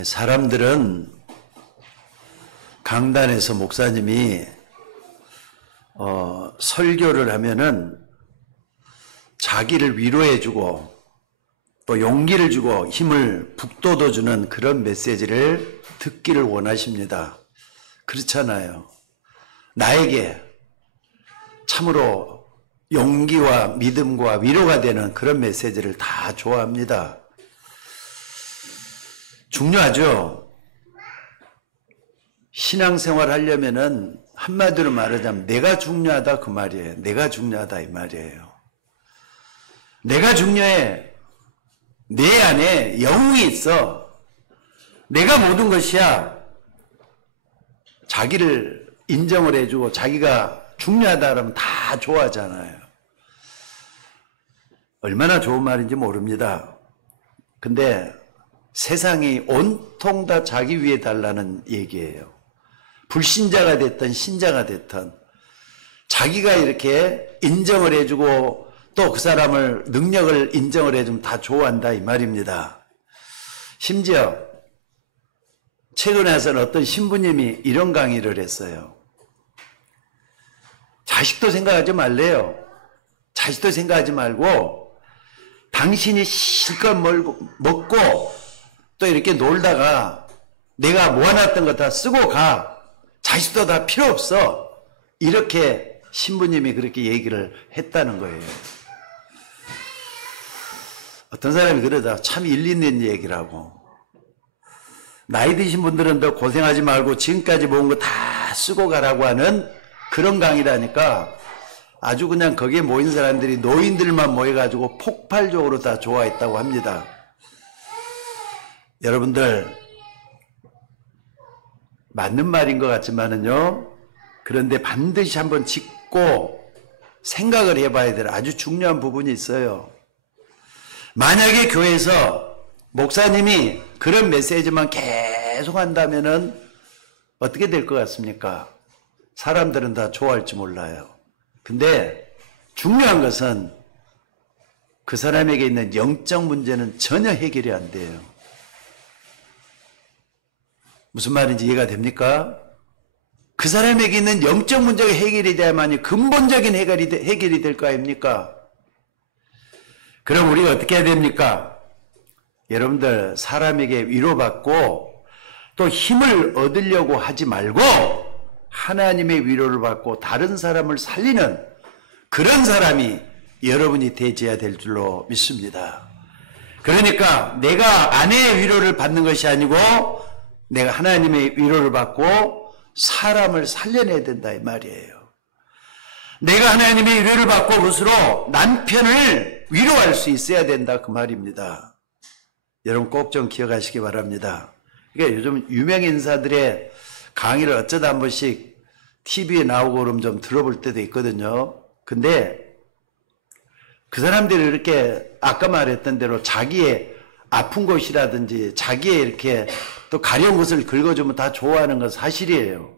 사람들은 강단에서 목사님이 설교를 하면은 자기를 위로해주고 또 용기를 주고 힘을 북돋워주는 그런 메시지를 듣기를 원하십니다. 그렇잖아요. 나에게 참으로 용기와 믿음과 위로가 되는 그런 메시지를 다 좋아합니다. 중요하죠. 신앙생활 하려면은 한마디로 말하자면 내가 중요하다 그 말이에요. 내가 중요하다 이 말이에요. 내가 중요해. 내 안에 영웅이 있어. 내가 모든 것이야. 자기를 인정을 해주고 자기가 중요하다 그러면 다 좋아하잖아요. 얼마나 좋은 말인지 모릅니다. 근데 세상이 온통 다 자기 위해 달라는 얘기예요. 불신자가 됐든 신자가 됐든 자기가 이렇게 인정을 해주고 또 그 사람을 능력을 인정을 해주면 다 좋아한다 이 말입니다. 심지어 최근에 와서는 어떤 신부님이 이런 강의를 했어요. 자식도 생각하지 말래요. 자식도 생각하지 말고 당신이 실컷 먹고 또 이렇게 놀다가 내가 모아놨던 거 다 쓰고 가. 자식도 다 필요 없어. 이렇게 신부님이 그렇게 얘기를 했다는 거예요. 어떤 사람이 그러다 참 일리 있는 얘기라고. 나이 드신 분들은 더 고생하지 말고 지금까지 모은 거 다 쓰고 가라고 하는 그런 강의라니까 아주 그냥 거기에 모인 사람들이 노인들만 모여가지고 폭발적으로 다 좋아했다고 합니다. 여러분들 맞는 말인 것 같지만은요, 그런데 반드시 한번 짚고 생각을 해봐야 될 아주 중요한 부분이 있어요. 만약에 교회에서 목사님이 그런 메시지만 계속 한다면은 어떻게 될 것 같습니까? 사람들은 다 좋아할지 몰라요. 근데 중요한 것은 그 사람에게 있는 영적 문제는 전혀 해결이 안 돼요. 무슨 말인지 이해가 됩니까? 그 사람에게 있는 영적 문제가 해결이 돼야만이 근본적인 해결이 될 거 아닙니까? 그럼 우리가 어떻게 해야 됩니까? 여러분들 사람에게 위로받고 또 힘을 얻으려고 하지 말고 하나님의 위로를 받고 다른 사람을 살리는 그런 사람이 여러분이 되어야 될 줄로 믿습니다. 그러니까 내가 아내의 위로를 받는 것이 아니고 내가 하나님의 위로를 받고 사람을 살려내야 된다 이 말이에요. 내가 하나님의 위로를 받고 그것으로 남편을 위로할 수 있어야 된다 그 말입니다. 여러분 꼭 좀 기억하시기 바랍니다. 그러니까 요즘 유명 인사들의 강의를 어쩌다 한 번씩 TV에 나오고 그러면 좀 들어볼 때도 있거든요. 근데 그 사람들이 이렇게 아까 말했던 대로 자기의 아픈 곳이라든지 자기의 이렇게 또 가려운 것을 긁어주면 다 좋아하는 건 사실이에요.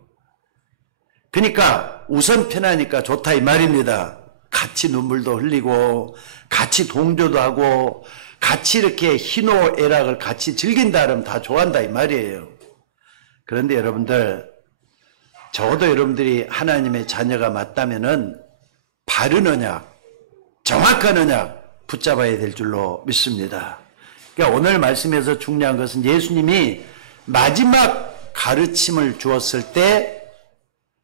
그러니까 우선 편하니까 좋다 이 말입니다. 같이 눈물도 흘리고 같이 동조도 하고 같이 이렇게 희노애락을 같이 즐긴다 그러면 다 좋아한다 이 말이에요. 그런데 여러분들 적어도 여러분들이 하나님의 자녀가 맞다면은 바른 언약, 정확한 언약 붙잡아야 될 줄로 믿습니다. 그러니까 오늘 말씀에서 중요한 것은 예수님이 마지막 가르침을 주었을 때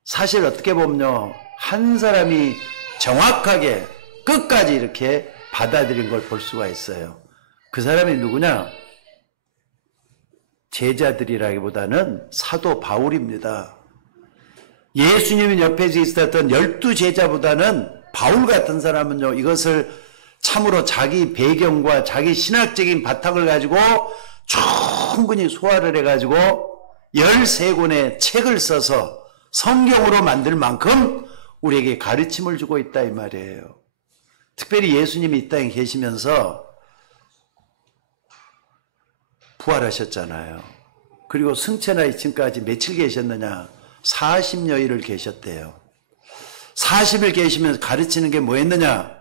사실 어떻게 보면요, 한 사람이 정확하게 끝까지 이렇게 받아들인 걸 볼 수가 있어요. 그 사람이 누구냐? 제자들이라기보다는 사도 바울입니다. 예수님이 옆에서 있었던 12제자보다는 바울 같은 사람은요, 이것을 참으로 자기 배경과 자기 신학적인 바탕을 가지고 충분히 소화를 해가지고 13권의 책을 써서 성경으로 만들 만큼 우리에게 가르침을 주고 있다 이 말이에요. 특별히 예수님이 이 땅에 계시면서 부활하셨잖아요. 그리고 승천하 지금까지 며칠 계셨느냐? 40여일을 계셨대요. 40일 계시면서 가르치는 게 뭐였느냐?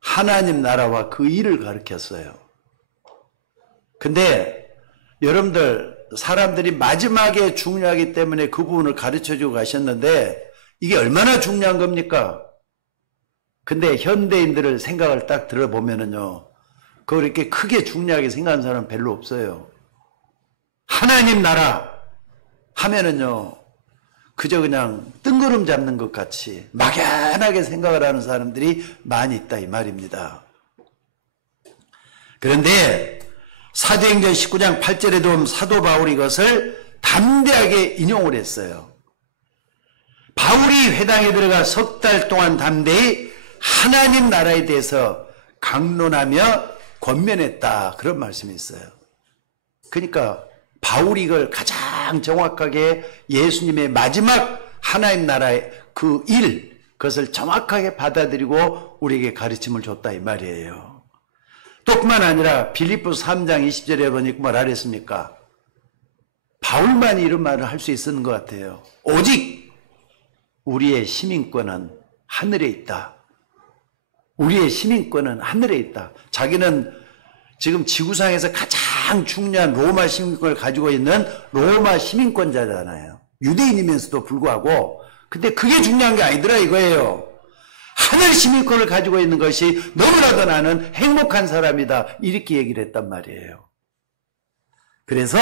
하나님 나라와 그 일을 가르쳤어요. 근데 여러분들 사람들이 마지막에 중요하기 때문에 그 부분을 가르쳐주고 가셨는데 이게 얼마나 중요한 겁니까? 근데 현대인들을 생각을 딱 들어보면은요, 그걸 이렇게 크게 중요하게 생각하는 사람은 별로 없어요. 하나님 나라 하면은요, 그저 그냥 뜬구름 잡는 것 같이 막연하게 생각을 하는 사람들이 많이 있다 이 말입니다. 그런데 사도행전 19장 8절에도 보면 사도 바울이 이것을 담대하게 인용을 했어요. 바울이 회당에 들어가 석 달 동안 담대히 하나님 나라에 대해서 강론하며 권면했다, 그런 말씀이 있어요. 그러니까 바울이 이걸 가장 정확하게 예수님의 마지막 하나님 나라의 그 일, 그것을 정확하게 받아들이고 우리에게 가르침을 줬다 이 말이에요. 또 뿐만 아니라 빌립보서 3장 20절에 보니까 뭐라 그랬습니까? 바울만이 이런 말을 할 수 있었는 것 같아요. 오직 우리의 시민권은 하늘에 있다. 우리의 시민권은 하늘에 있다. 자기는 지금 지구상에서 가장 중요한 로마 시민권을 가지고 있는 로마 시민권자잖아요. 유대인이면서도 불구하고. 근데 그게 중요한 게 아니더라 이거예요. 하늘 시민권을 가지고 있는 것이 너무나도 나는 행복한 사람이다, 이렇게 얘기를 했단 말이에요. 그래서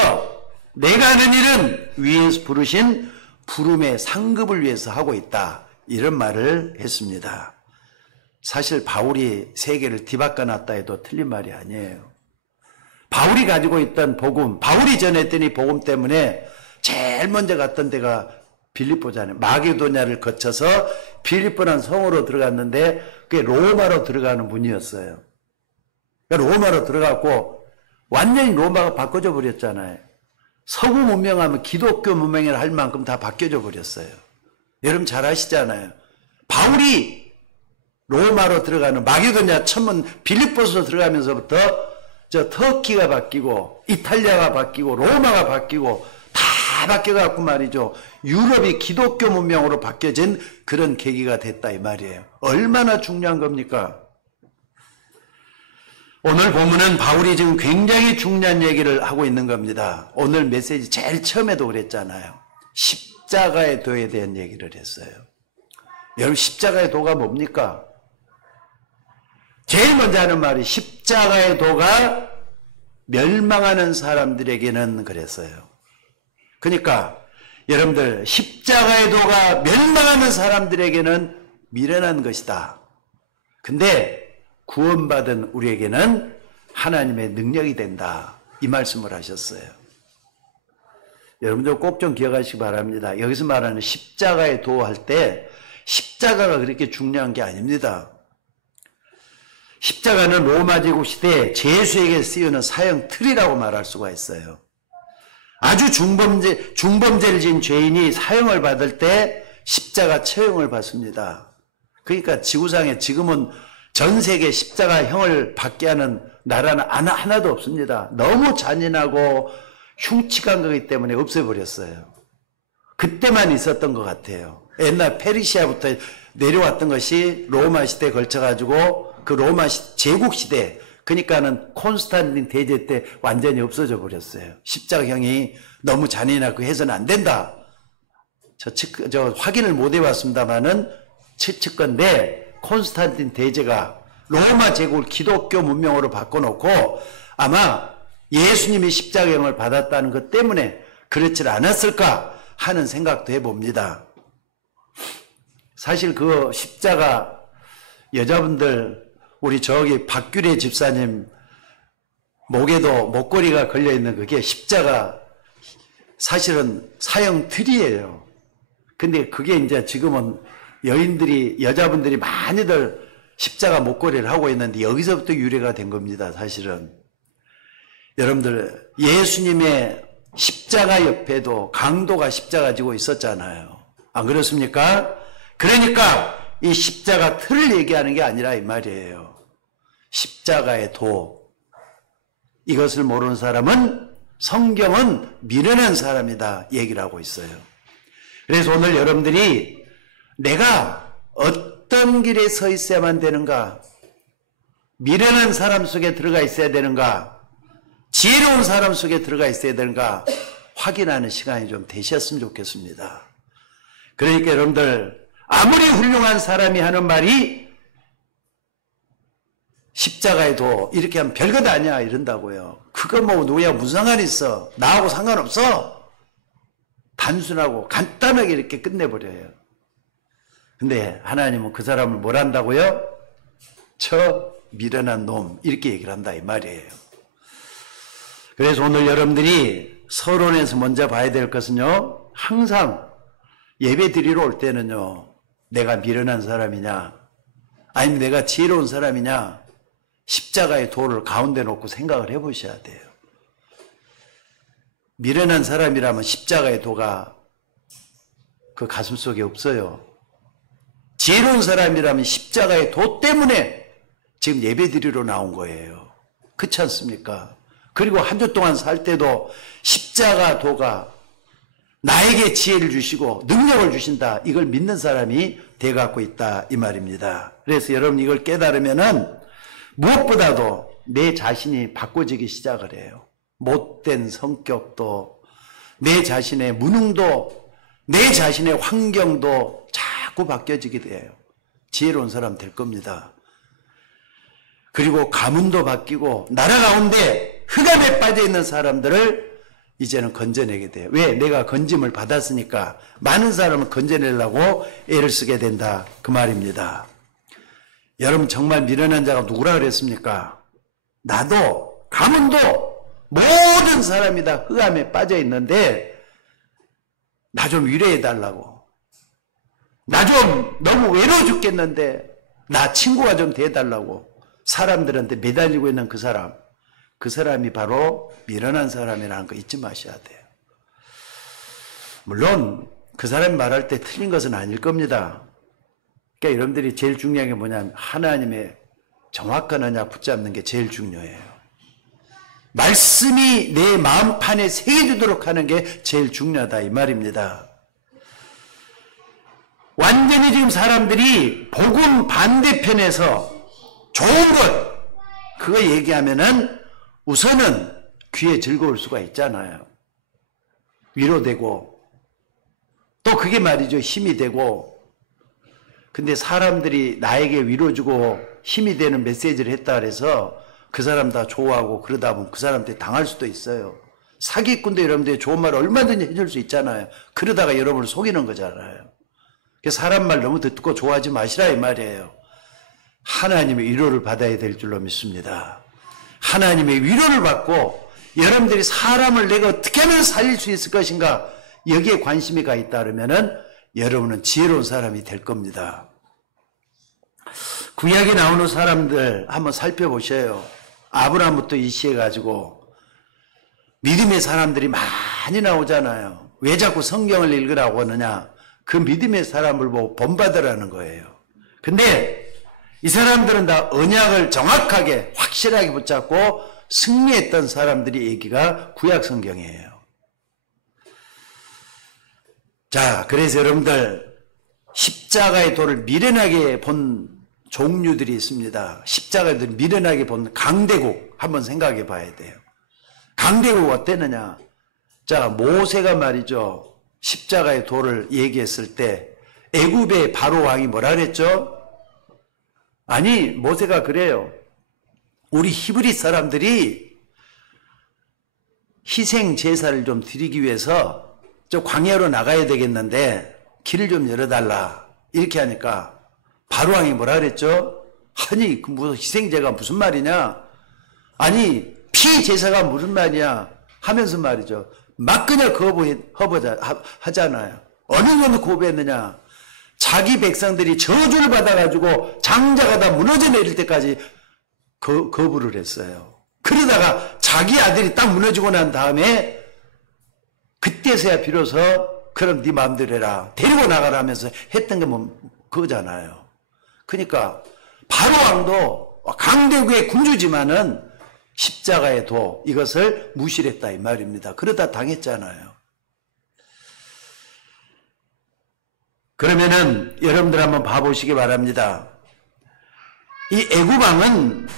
내가 하는 일은 위에서 부르신 부름의 상급을 위해서 하고 있다, 이런 말을 했습니다. 사실 바울이 세계를 뒤바꿔놨다 해도 틀린 말이 아니에요. 바울이 가지고 있던 복음, 바울이 전했던 이 복음 때문에 제일 먼저 갔던 데가 빌립보잖아요. 마게도냐를 거쳐서 빌립보라는 성으로 들어갔는데 그게 로마로 들어가는 문이었어요. 그러니까 로마로 들어갔고 완전히 로마가 바꿔져 버렸잖아요. 서구 문명하면 기독교 문명이라 할 만큼 다 바뀌어져 버렸어요. 여러분 잘 아시잖아요. 바울이 로마로 들어가는 마게도냐 천문 빌립보서 들어가면서부터 저 터키가 바뀌고 이탈리아가 바뀌고 로마가 바뀌고 다 바뀌어갖고 말이죠. 유럽이 기독교 문명으로 바뀌어진 그런 계기가 됐다 이 말이에요. 얼마나 중요한 겁니까? 오늘 본문은 바울이 지금 굉장히 중요한 얘기를 하고 있는 겁니다. 오늘 메시지 제일 처음에도 그랬잖아요. 십자가의 도에 대한 얘기를 했어요. 여러분 십자가의 도가 뭡니까? 제일 먼저 하는 말이 십자가의 도가 멸망하는 사람들에게는 그랬어요. 그러니까 여러분들 십자가의 도가 멸망하는 사람들에게는 미련한 것이다. 근데 구원받은 우리에게는 하나님의 능력이 된다, 이 말씀을 하셨어요. 여러분들 꼭 좀 기억하시기 바랍니다. 여기서 말하는 십자가의 도 할 때 십자가가 그렇게 중요한 게 아닙니다. 십자가는 로마 제국 시대 죄수에게 쓰이는 사형 틀이라고 말할 수가 있어요. 아주 중범죄를 지은 죄인이 사형을 받을 때 십자가 처형을 받습니다. 그러니까 지구상에 지금은 전 세계 십자가형을 받게 하는 나라는 하나도 없습니다. 너무 잔인하고 흉측한 거기 때문에 없애버렸어요. 그때만 있었던 것 같아요. 옛날 페르시아부터 내려왔던 것이 로마 시대에 걸쳐가지고 그 로마 제국 시대, 그러니까는 콘스탄틴 대제 때 완전히 없어져 버렸어요. 십자가형이 너무 잔인하고 해서는 안 된다. 저 확인을 못 해봤습니다만은 측건데 콘스탄틴 대제가 로마 제국을 기독교 문명으로 바꿔놓고 아마 예수님이 십자가형을 받았다는 것 때문에 그렇지 않았을까 하는 생각도 해봅니다. 사실 그 십자가 여자분들 우리 저기 박규래 집사님 목에도 목걸이가 걸려있는 그게 십자가 사실은 사형 틀이에요. 근데 그게 이제 지금은 여자분들이 많이들 십자가 목걸이를 하고 있는데 여기서부터 유래가 된 겁니다. 사실은. 여러분들 예수님의 십자가 옆에도 강도가 십자가 지고 있었잖아요. 안 그렇습니까? 그러니까 이 십자가 틀을 얘기하는 게 아니라 이 말이에요. 십자가의 도. 이것을 모르는 사람은 성경은 미련한 사람이다 얘기를 하고 있어요. 그래서 오늘 여러분들이 내가 어떤 길에 서 있어야만 되는가? 미련한 사람 속에 들어가 있어야 되는가? 지혜로운 사람 속에 들어가 있어야 되는가? 확인하는 시간이 좀 되셨으면 좋겠습니다. 그러니까 여러분들 아무리 훌륭한 사람이 하는 말이 십자가의 도 이렇게 하면 별것 아니야 이런다고요. 그거 뭐 누구야 무슨 상관이 있어. 나하고 상관없어. 단순하고 간단하게 이렇게 끝내버려요. 근데 하나님은 그 사람을 뭘 한다고요? 저 미련한 놈 이렇게 얘기를 한다 이 말이에요. 그래서 오늘 여러분들이 서론에서 먼저 봐야 될 것은요, 항상 예배 드리러 올 때는요, 내가 미련한 사람이냐 아니면 내가 지혜로운 사람이냐 십자가의 도를 가운데 놓고 생각을 해보셔야 돼요. 미련한 사람이라면 십자가의 도가 그 가슴속에 없어요. 지혜로운 사람이라면 십자가의 도 때문에 지금 예배 드리러 나온 거예요. 그렇지 않습니까? 그리고 한 주 동안 살 때도 십자가 도가 나에게 지혜를 주시고 능력을 주신다. 이걸 믿는 사람이 돼갖고 있다 이 말입니다. 그래서 여러분 이걸 깨달으면은 무엇보다도 내 자신이 바꿔지기 시작을 해요. 못된 성격도, 내 자신의 무능도, 내 자신의 환경도 자꾸 바뀌어지게 돼요. 지혜로운 사람 될 겁니다. 그리고 가문도 바뀌고 나라 가운데 흑암에 빠져있는 사람들을 이제는 건져내게 돼요. 왜? 내가 건짐을 받았으니까 많은 사람을 건져내려고 애를 쓰게 된다 그 말입니다. 여러분 정말 미련한 자가 누구라 그랬습니까? 나도 가문도 모든 사람이 다 흑암에 빠져있는데 나 좀 위로해 달라고. 나 좀 너무 외로워 죽겠는데 나 친구가 좀 돼달라고 사람들한테 매달리고 있는 그 사람이 바로 미련한 사람이라는 거 잊지 마셔야 돼요. 물론 그 사람이 말할 때 틀린 것은 아닐 겁니다. 그러니까 여러분들이 제일 중요한 게 뭐냐면 하나님의 정확한 언약 붙잡는 게 제일 중요해요. 말씀이 내 마음판에 새겨지도록 하는 게 제일 중요하다 이 말입니다. 완전히 지금 사람들이 복음 반대편에서 좋은 것 그거 얘기하면은 우선은 귀에 즐거울 수가 있잖아요. 위로되고 또 그게 말이죠 힘이 되고. 근데 사람들이 나에게 위로주고 힘이 되는 메시지를 했다 그래서 그 사람 다 좋아하고 그러다 보면 그 사람한테 당할 수도 있어요. 사기꾼도 여러분들이 좋은 말을 얼마든지 해줄 수 있잖아요. 그러다가 여러분을 속이는 거잖아요. 사람 말 너무 듣고 좋아하지 마시라 이 말이에요. 하나님의 위로를 받아야 될 줄로 믿습니다. 하나님의 위로를 받고 여러분들이 사람을 내가 어떻게 하면 살릴 수 있을 것인가 여기에 관심이 가 있다 그러면은 여러분은 지혜로운 사람이 될 겁니다. 구약에 나오는 사람들 한번 살펴보셔요. 아브라함부터 이시해가지고 믿음의 사람들이 많이 나오잖아요. 왜 자꾸 성경을 읽으라고 하느냐? 그 믿음의 사람을 보고 본받으라는 거예요. 근데 이 사람들은 다 언약을 정확하게 확실하게 붙잡고 승리했던 사람들이 얘기가 구약 성경이에요. 자, 그래서 여러분들 십자가의 도를 미련하게 본 종류들이 있습니다. 십자가의 도를 미련하게 본 강대국 한번 생각해 봐야 돼요. 강대국 어땠느냐? 자, 모세가 말이죠. 십자가의 도를 얘기했을 때 애굽의 바로 왕이 뭐라 그랬죠? 아니 모세가 그래요. 우리 히브리 사람들이 희생 제사를 좀 드리기 위해서 저 광야로 나가야 되겠는데 길을 좀 열어달라 이렇게 하니까 바로 왕이 뭐라 그랬죠? 아니 그 무슨 희생제가 무슨 말이냐? 아니 피 제사가 무슨 말이냐? 하면서 말이죠. 막 그냥 하잖아요. 어느 정도 거부했느냐? 자기 백성들이 저주를 받아가지고 장자가 다 무너져 내릴 때까지 거부를 했어요. 그러다가 자기 아들이 딱 무너지고 난 다음에 그때서야 비로소 그럼 네 마음대로 해라. 데리고 나가라 하면서 했던 게 뭐 그거잖아요. 그러니까 바로 왕도 강대국의 군주지만은 십자가의 도 이것을 무시했다 이 말입니다. 그러다 당했잖아요. 그러면은 여러분들 한번 봐보시기 바랍니다. 이 애굽 왕은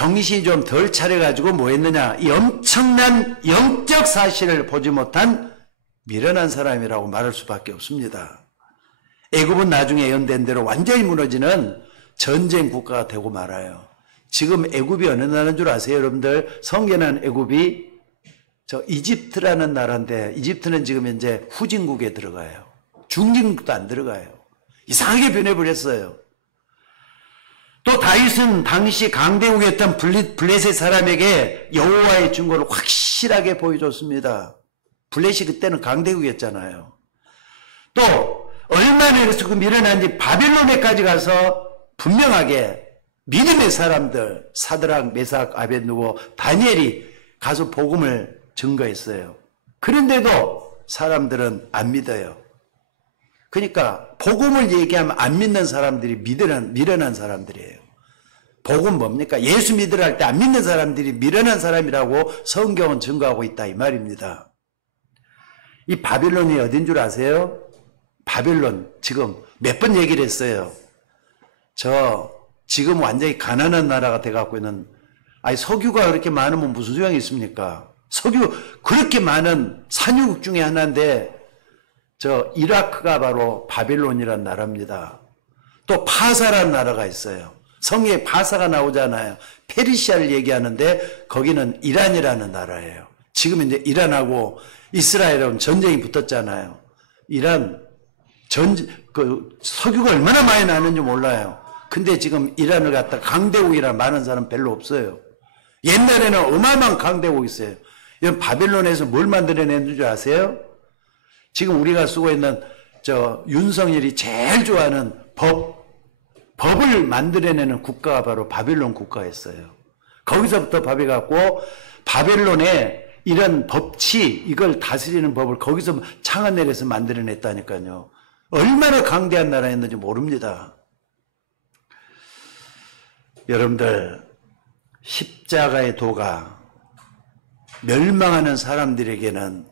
정신이 좀 덜 차려가지고 뭐 했느냐, 이 엄청난 영적 사실을 보지 못한 미련한 사람이라고 말할 수밖에 없습니다. 애굽은 나중에 예언된 대로 완전히 무너지는 전쟁 국가가 되고 말아요. 지금 애굽이 어느 나라인 줄 아세요, 여러분들? 성gen한 애굽이 저 이집트라는 나라인데, 이집트는 지금 현재 후진국에 들어가요. 중진국도 안 들어가요. 이상하게 변해버렸어요. 또 다윗은 당시 강대국이었던 블레셋 사람에게 여호와의 증거를 확실하게 보여줬습니다. 블레셋이 그때는 강대국이었잖아요. 또 얼마나 그래서 그 미련한지 바벨론에까지 가서 분명하게 믿음의 사람들, 사드락, 메삭, 아벳느고, 다니엘이 가서 복음을 증거했어요. 그런데도 사람들은 안 믿어요. 그러니까 복음을 얘기하면 안 믿는 사람들이 미련한 사람들이에요. 복음 뭡니까? 예수 믿으라 할 때 안 믿는 사람들이 미련한 사람이라고 성경은 증거하고 있다 이 말입니다. 이 바벨론이 어딘 줄 아세요? 바벨론 지금 몇 번 얘기를 했어요. 지금 완전히 가난한 나라가 돼갖고 있는, 아니 석유가 그렇게 많으면 무슨 소용이 있습니까? 석유 그렇게 많은 산유국 중에 하나인데 이라크가 바로 바벨론이라는 나라입니다. 또 파사라는 나라가 있어요. 성경에 파사가 나오잖아요. 페르시아를 얘기하는데 거기는 이란이라는 나라예요. 지금 이제 이란하고 이스라엘은 전쟁이 붙었잖아요. 이란 석유가 얼마나 많이 나는지 몰라요. 근데 지금 이란을 갖다가 강대국이라 많은 사람 별로 없어요. 옛날에는 어마어마한 강대국이 있어요. 이런 바벨론에서 뭘 만들어내는 줄 아세요? 지금 우리가 쓰고 있는 윤석열이 제일 좋아하는 법을 만들어내는 국가가 바로 바벨론 국가였어요. 거기서부터 법이 갖고 바벨론에 이런 법치, 이걸 다스리는 법을 거기서 창안내려서 만들어냈다니까요. 얼마나 강대한 나라였는지 모릅니다. 여러분들, 십자가의 도가 멸망하는 사람들에게는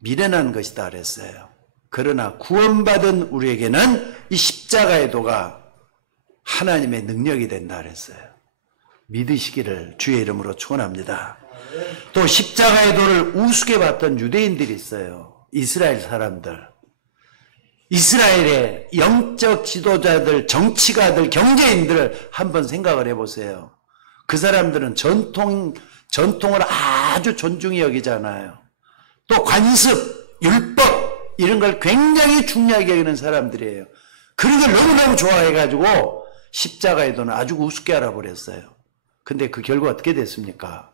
미련한 것이다 그랬어요. 그러나 구원받은 우리에게는 이 십자가의 도가 하나님의 능력이 된다 그랬어요. 믿으시기를 주의 이름으로 축원합니다. 또 십자가의 도를 우습게 봤던 유대인들이 있어요. 이스라엘 사람들. 이스라엘의 영적 지도자들, 정치가들, 경제인들 한번 생각을 해보세요. 그 사람들은 전통을 아주 존중히 여기잖아요. 또 관습, 율법 이런 걸 굉장히 중요하게 여기는 사람들이에요. 그런 걸 너무너무 좋아해가지고 십자가의 도는 아주 우습게 알아버렸어요. 근데 그 결과 어떻게 됐습니까?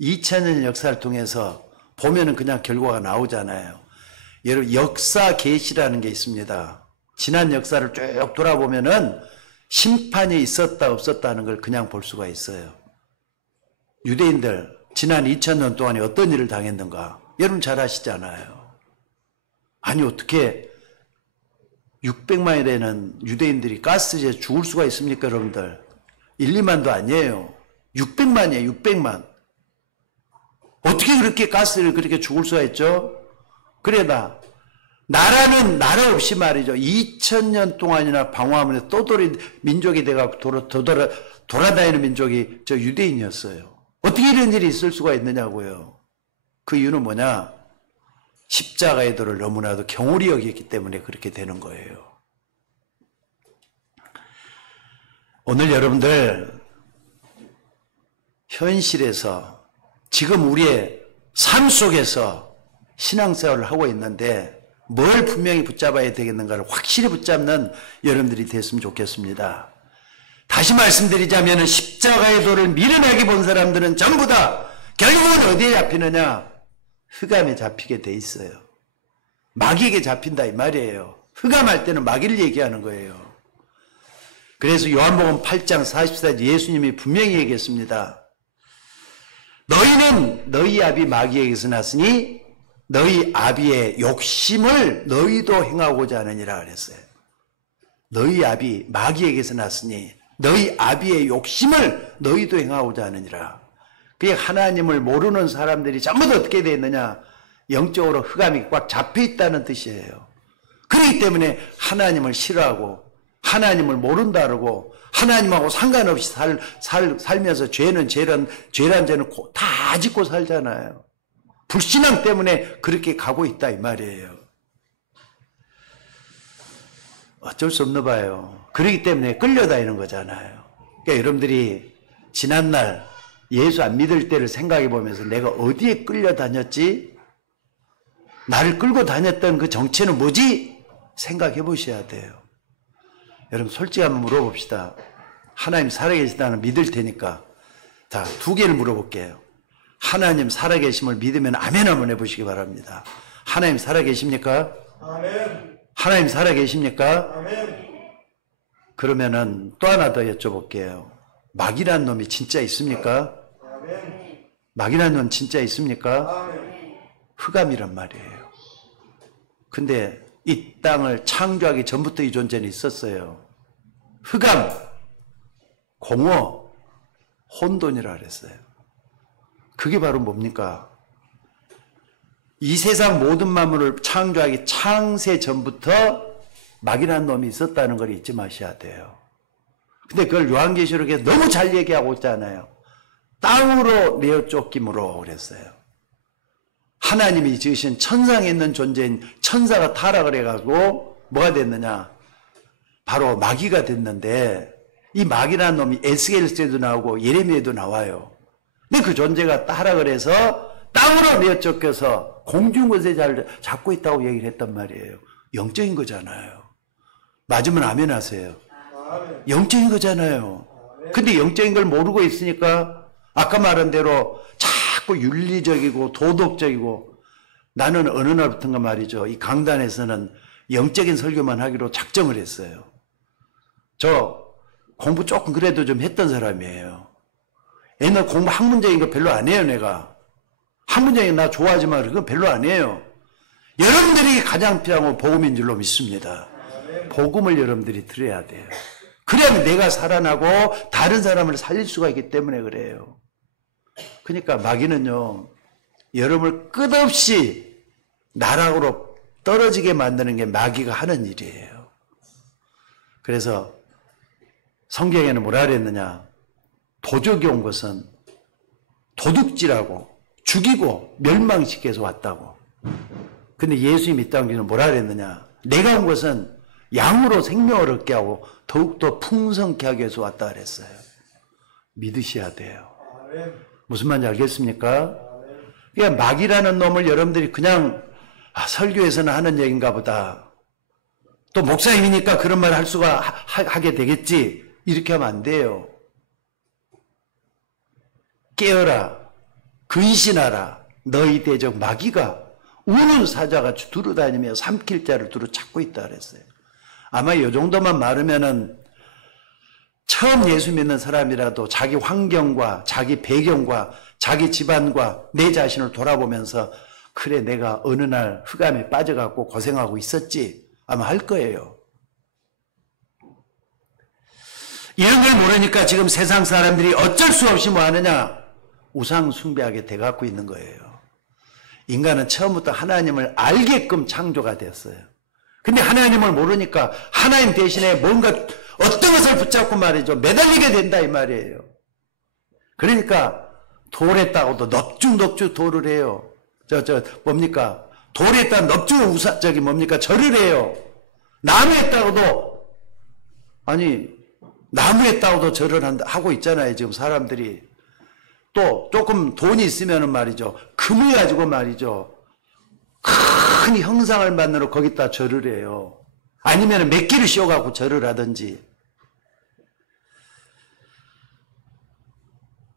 2000년 역사를 통해서 보면은 그냥 결과가 나오잖아요. 여러분, 역사 계시라는 게 있습니다. 지난 역사를 쭉 돌아보면은 심판이 있었다 없었다는 걸 그냥 볼 수가 있어요. 유대인들 지난 2000년 동안에 어떤 일을 당했는가 여러분 잘 아시잖아요. 아니 어떻게 600만이 되는 유대인들이 가스에 죽을 수가 있습니까 여러분들? 1, 2만도 아니에요. 600만이에요. 600만. 어떻게 그렇게 가스를 그렇게 죽을 수가 있죠? 그래다 나라는 나라 없이 말이죠. 2000년 동안이나 방황하면서 떠돌이 민족이 돼가지고 돌아다니는 민족이 유대인이었어요. 어떻게 이런 일이 있을 수가 있느냐고요. 그 이유는 뭐냐? 십자가의 도를 너무나도 경홀히 여겼기 때문에 그렇게 되는 거예요. 오늘 여러분들 현실에서 지금 우리의 삶 속에서 신앙생활을 하고 있는데 뭘 분명히 붙잡아야 되겠는가를 확실히 붙잡는 여러분들이 됐으면 좋겠습니다. 다시 말씀드리자면 십자가의 도를 미련하게 본 사람들은 전부 다 결국은 어디에 잡히느냐? 흑암에 잡히게 돼 있어요. 마귀에게 잡힌다 이 말이에요. 흑암할 때는 마귀를 얘기하는 거예요. 그래서 요한복음 8장 44절 예수님이 분명히 얘기했습니다. 너희는 너희 아비 마귀에게서 났으니 너희 아비의 욕심을 너희도 행하고자 하느니라 그랬어요. 너희 아비 마귀에게서 났으니 너희 아비의 욕심을 너희도 행하고자 하느니라. 그게 하나님을 모르는 사람들이 전부 다 어떻게 되어 있느냐? 영적으로 흑암이 꽉 잡혀 있다는 뜻이에요. 그렇기 때문에 하나님을 싫어하고 하나님을 모른다 그러고 하나님하고 상관없이 살면서 죄란 죄는 다 짓고 살잖아요. 불신앙 때문에 그렇게 가고 있다 이 말이에요. 어쩔 수 없나 봐요. 그렇기 때문에 끌려다니는 거잖아요. 그러니까 여러분들이 지난날 예수 안 믿을 때를 생각해 보면서 내가 어디에 끌려다녔지? 나를 끌고 다녔던 그 정체는 뭐지? 생각해 보셔야 돼요. 여러분 솔직히 한번 물어봅시다. 하나님 살아계시다는 믿을 테니까. 자, 두 개를 물어볼게요. 하나님 살아계심을 믿으면 아멘 한번 해보시기 바랍니다. 하나님 살아계십니까? 아멘. 하나님 살아계십니까? 아멘. 그러면은 또 하나 더 여쭤볼게요. 마귀란 놈이 진짜 있습니까? 아멘. 마귀란 놈 진짜 있습니까? 아멘. 흑암이란 말이에요. 근데 이 땅을 창조하기 전부터 이 존재는 있었어요. 흑암, 공허, 혼돈이라 그랬어요. 그게 바로 뭡니까? 이 세상 모든 만물을 창조하기 창세 전부터 마귀라는 놈이 있었다는 걸 잊지 마셔야 돼요. 근데 그걸 요한계시록에 너무 잘 얘기하고 있잖아요. 땅으로 내어 쫓김으로 그랬어요. 하나님이 지으신 천상에 있는 존재인 천사가 타락을 해가지고 뭐가 됐느냐? 바로 마귀가 됐는데 이 마귀라는 놈이 에스겔서에도 나오고 예레미야에도 나와요. 근데 그 존재가 타락을 해서 땅으로 내어 쫓겨서 공중 것에 잘 잡고 있다고 얘기를 했단 말이에요. 영적인 거잖아요. 맞으면 아멘 하세요. 영적인 거잖아요. 근데 영적인 걸 모르고 있으니까 아까 말한 대로 자꾸 윤리적이고 도덕적이고 나는 어느 날부터인가 말이죠. 이 강단에서는 영적인 설교만 하기로 작정을 했어요. 저 공부 조금 그래도 좀 했던 사람이에요. 옛날 공부 학문적인 거 별로 안 해요, 내가. 학문적인 나 좋아하지만 그건 별로 안 해요. 여러분들이 가장 필요한 건 복음인 줄로 믿습니다. 복음을 여러분들이 들어야 돼요. 그래야만 내가 살아나고 다른 사람을 살릴 수가 있기 때문에 그래요. 그러니까 마귀는요, 여러분을 끝없이 나락으로 떨어지게 만드는 게 마귀가 하는 일이에요. 그래서 성경에는 뭐라 그랬느냐? 도적이 온 것은 도둑질하고 죽이고 멸망시켜서 왔다고. 근데 예수님이 이 땅에 뭐라 그랬느냐? 내가 온 것은 양으로 생명을 얻게 하고 더욱더 풍성케 하기 위해서 왔다 그랬어요. 믿으셔야 돼요. 무슨 말인지 알겠습니까? 그러니까 마귀라는 놈을 여러분들이 그냥 설교에서는 하는 얘기인가 보다. 또 목사님이니까 그런 말 할 수가 하게 되겠지. 이렇게 하면 안 돼요. 깨어라. 근신하라. 너희 대적 마귀가 우는 사자같이 두루다니며 삼킬 자를 두루 찾고 있다 그랬어요. 아마 이 정도만 말하면은 처음 예수 믿는 사람이라도 자기 환경과 자기 배경과 자기 집안과 내 자신을 돌아보면서 그래 내가 어느 날 흑암에 빠져갖고 고생하고 있었지 아마 할 거예요. 이런 걸 모르니까 지금 세상 사람들이 어쩔 수 없이 뭐 하느냐? 우상 숭배하게 돼갖고 있는 거예요. 인간은 처음부터 하나님을 알게끔 창조가 되었어요. 근데 하나님을 모르니까 하나님 대신에 뭔가 어떤 것을 붙잡고 말이죠. 매달리게 된다 이 말이에요. 그러니까 돌했다고도 넙죽넙죽 돌을 해요. 뭡니까? 돌했다 넙죽 뭡니까? 절을 해요. 나무했다고도 아니 나무했다고도 절을 하고 있잖아요. 지금 사람들이. 또 조금 돈이 있으면은 말이죠. 금을 가지고 말이죠. 큰 형상을 만들어 거기다 절을 해요. 아니면 몇 개를 씌워갖고 절을 하든지.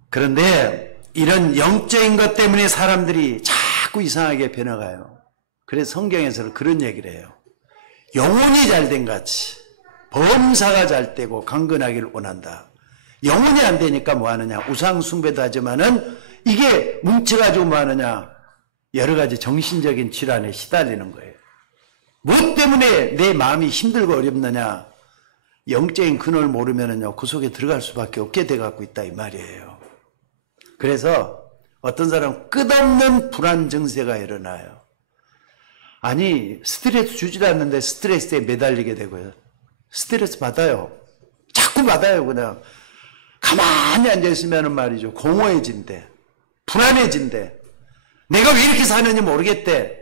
그런데 이런 영적인 것 때문에 사람들이 자꾸 이상하게 변해가요. 그래서 성경에서는 그런 얘기를 해요. 영혼이 잘된 같이 범사가 잘 되고 강건하기를 원한다. 영혼이 안 되니까 뭐 하느냐? 우상 숭배도 하지만은 이게 뭉쳐가지고 뭐 하느냐? 여러 가지 정신적인 질환에 시달리는 거예요. 무엇 때문에 내 마음이 힘들고 어렵느냐? 영적인 근원을 모르면은요, 그 속에 들어갈 수밖에 없게 돼갖고 있다, 이 말이에요. 그래서 어떤 사람은 끝없는 불안 증세가 일어나요. 아니, 스트레스 주지도 않는데 스트레스에 매달리게 되고요. 스트레스 받아요. 자꾸 받아요. 그냥 가만히 앉아있으면 말이죠. 공허해진대. 불안해진대. 내가 왜 이렇게 사는지 모르겠대.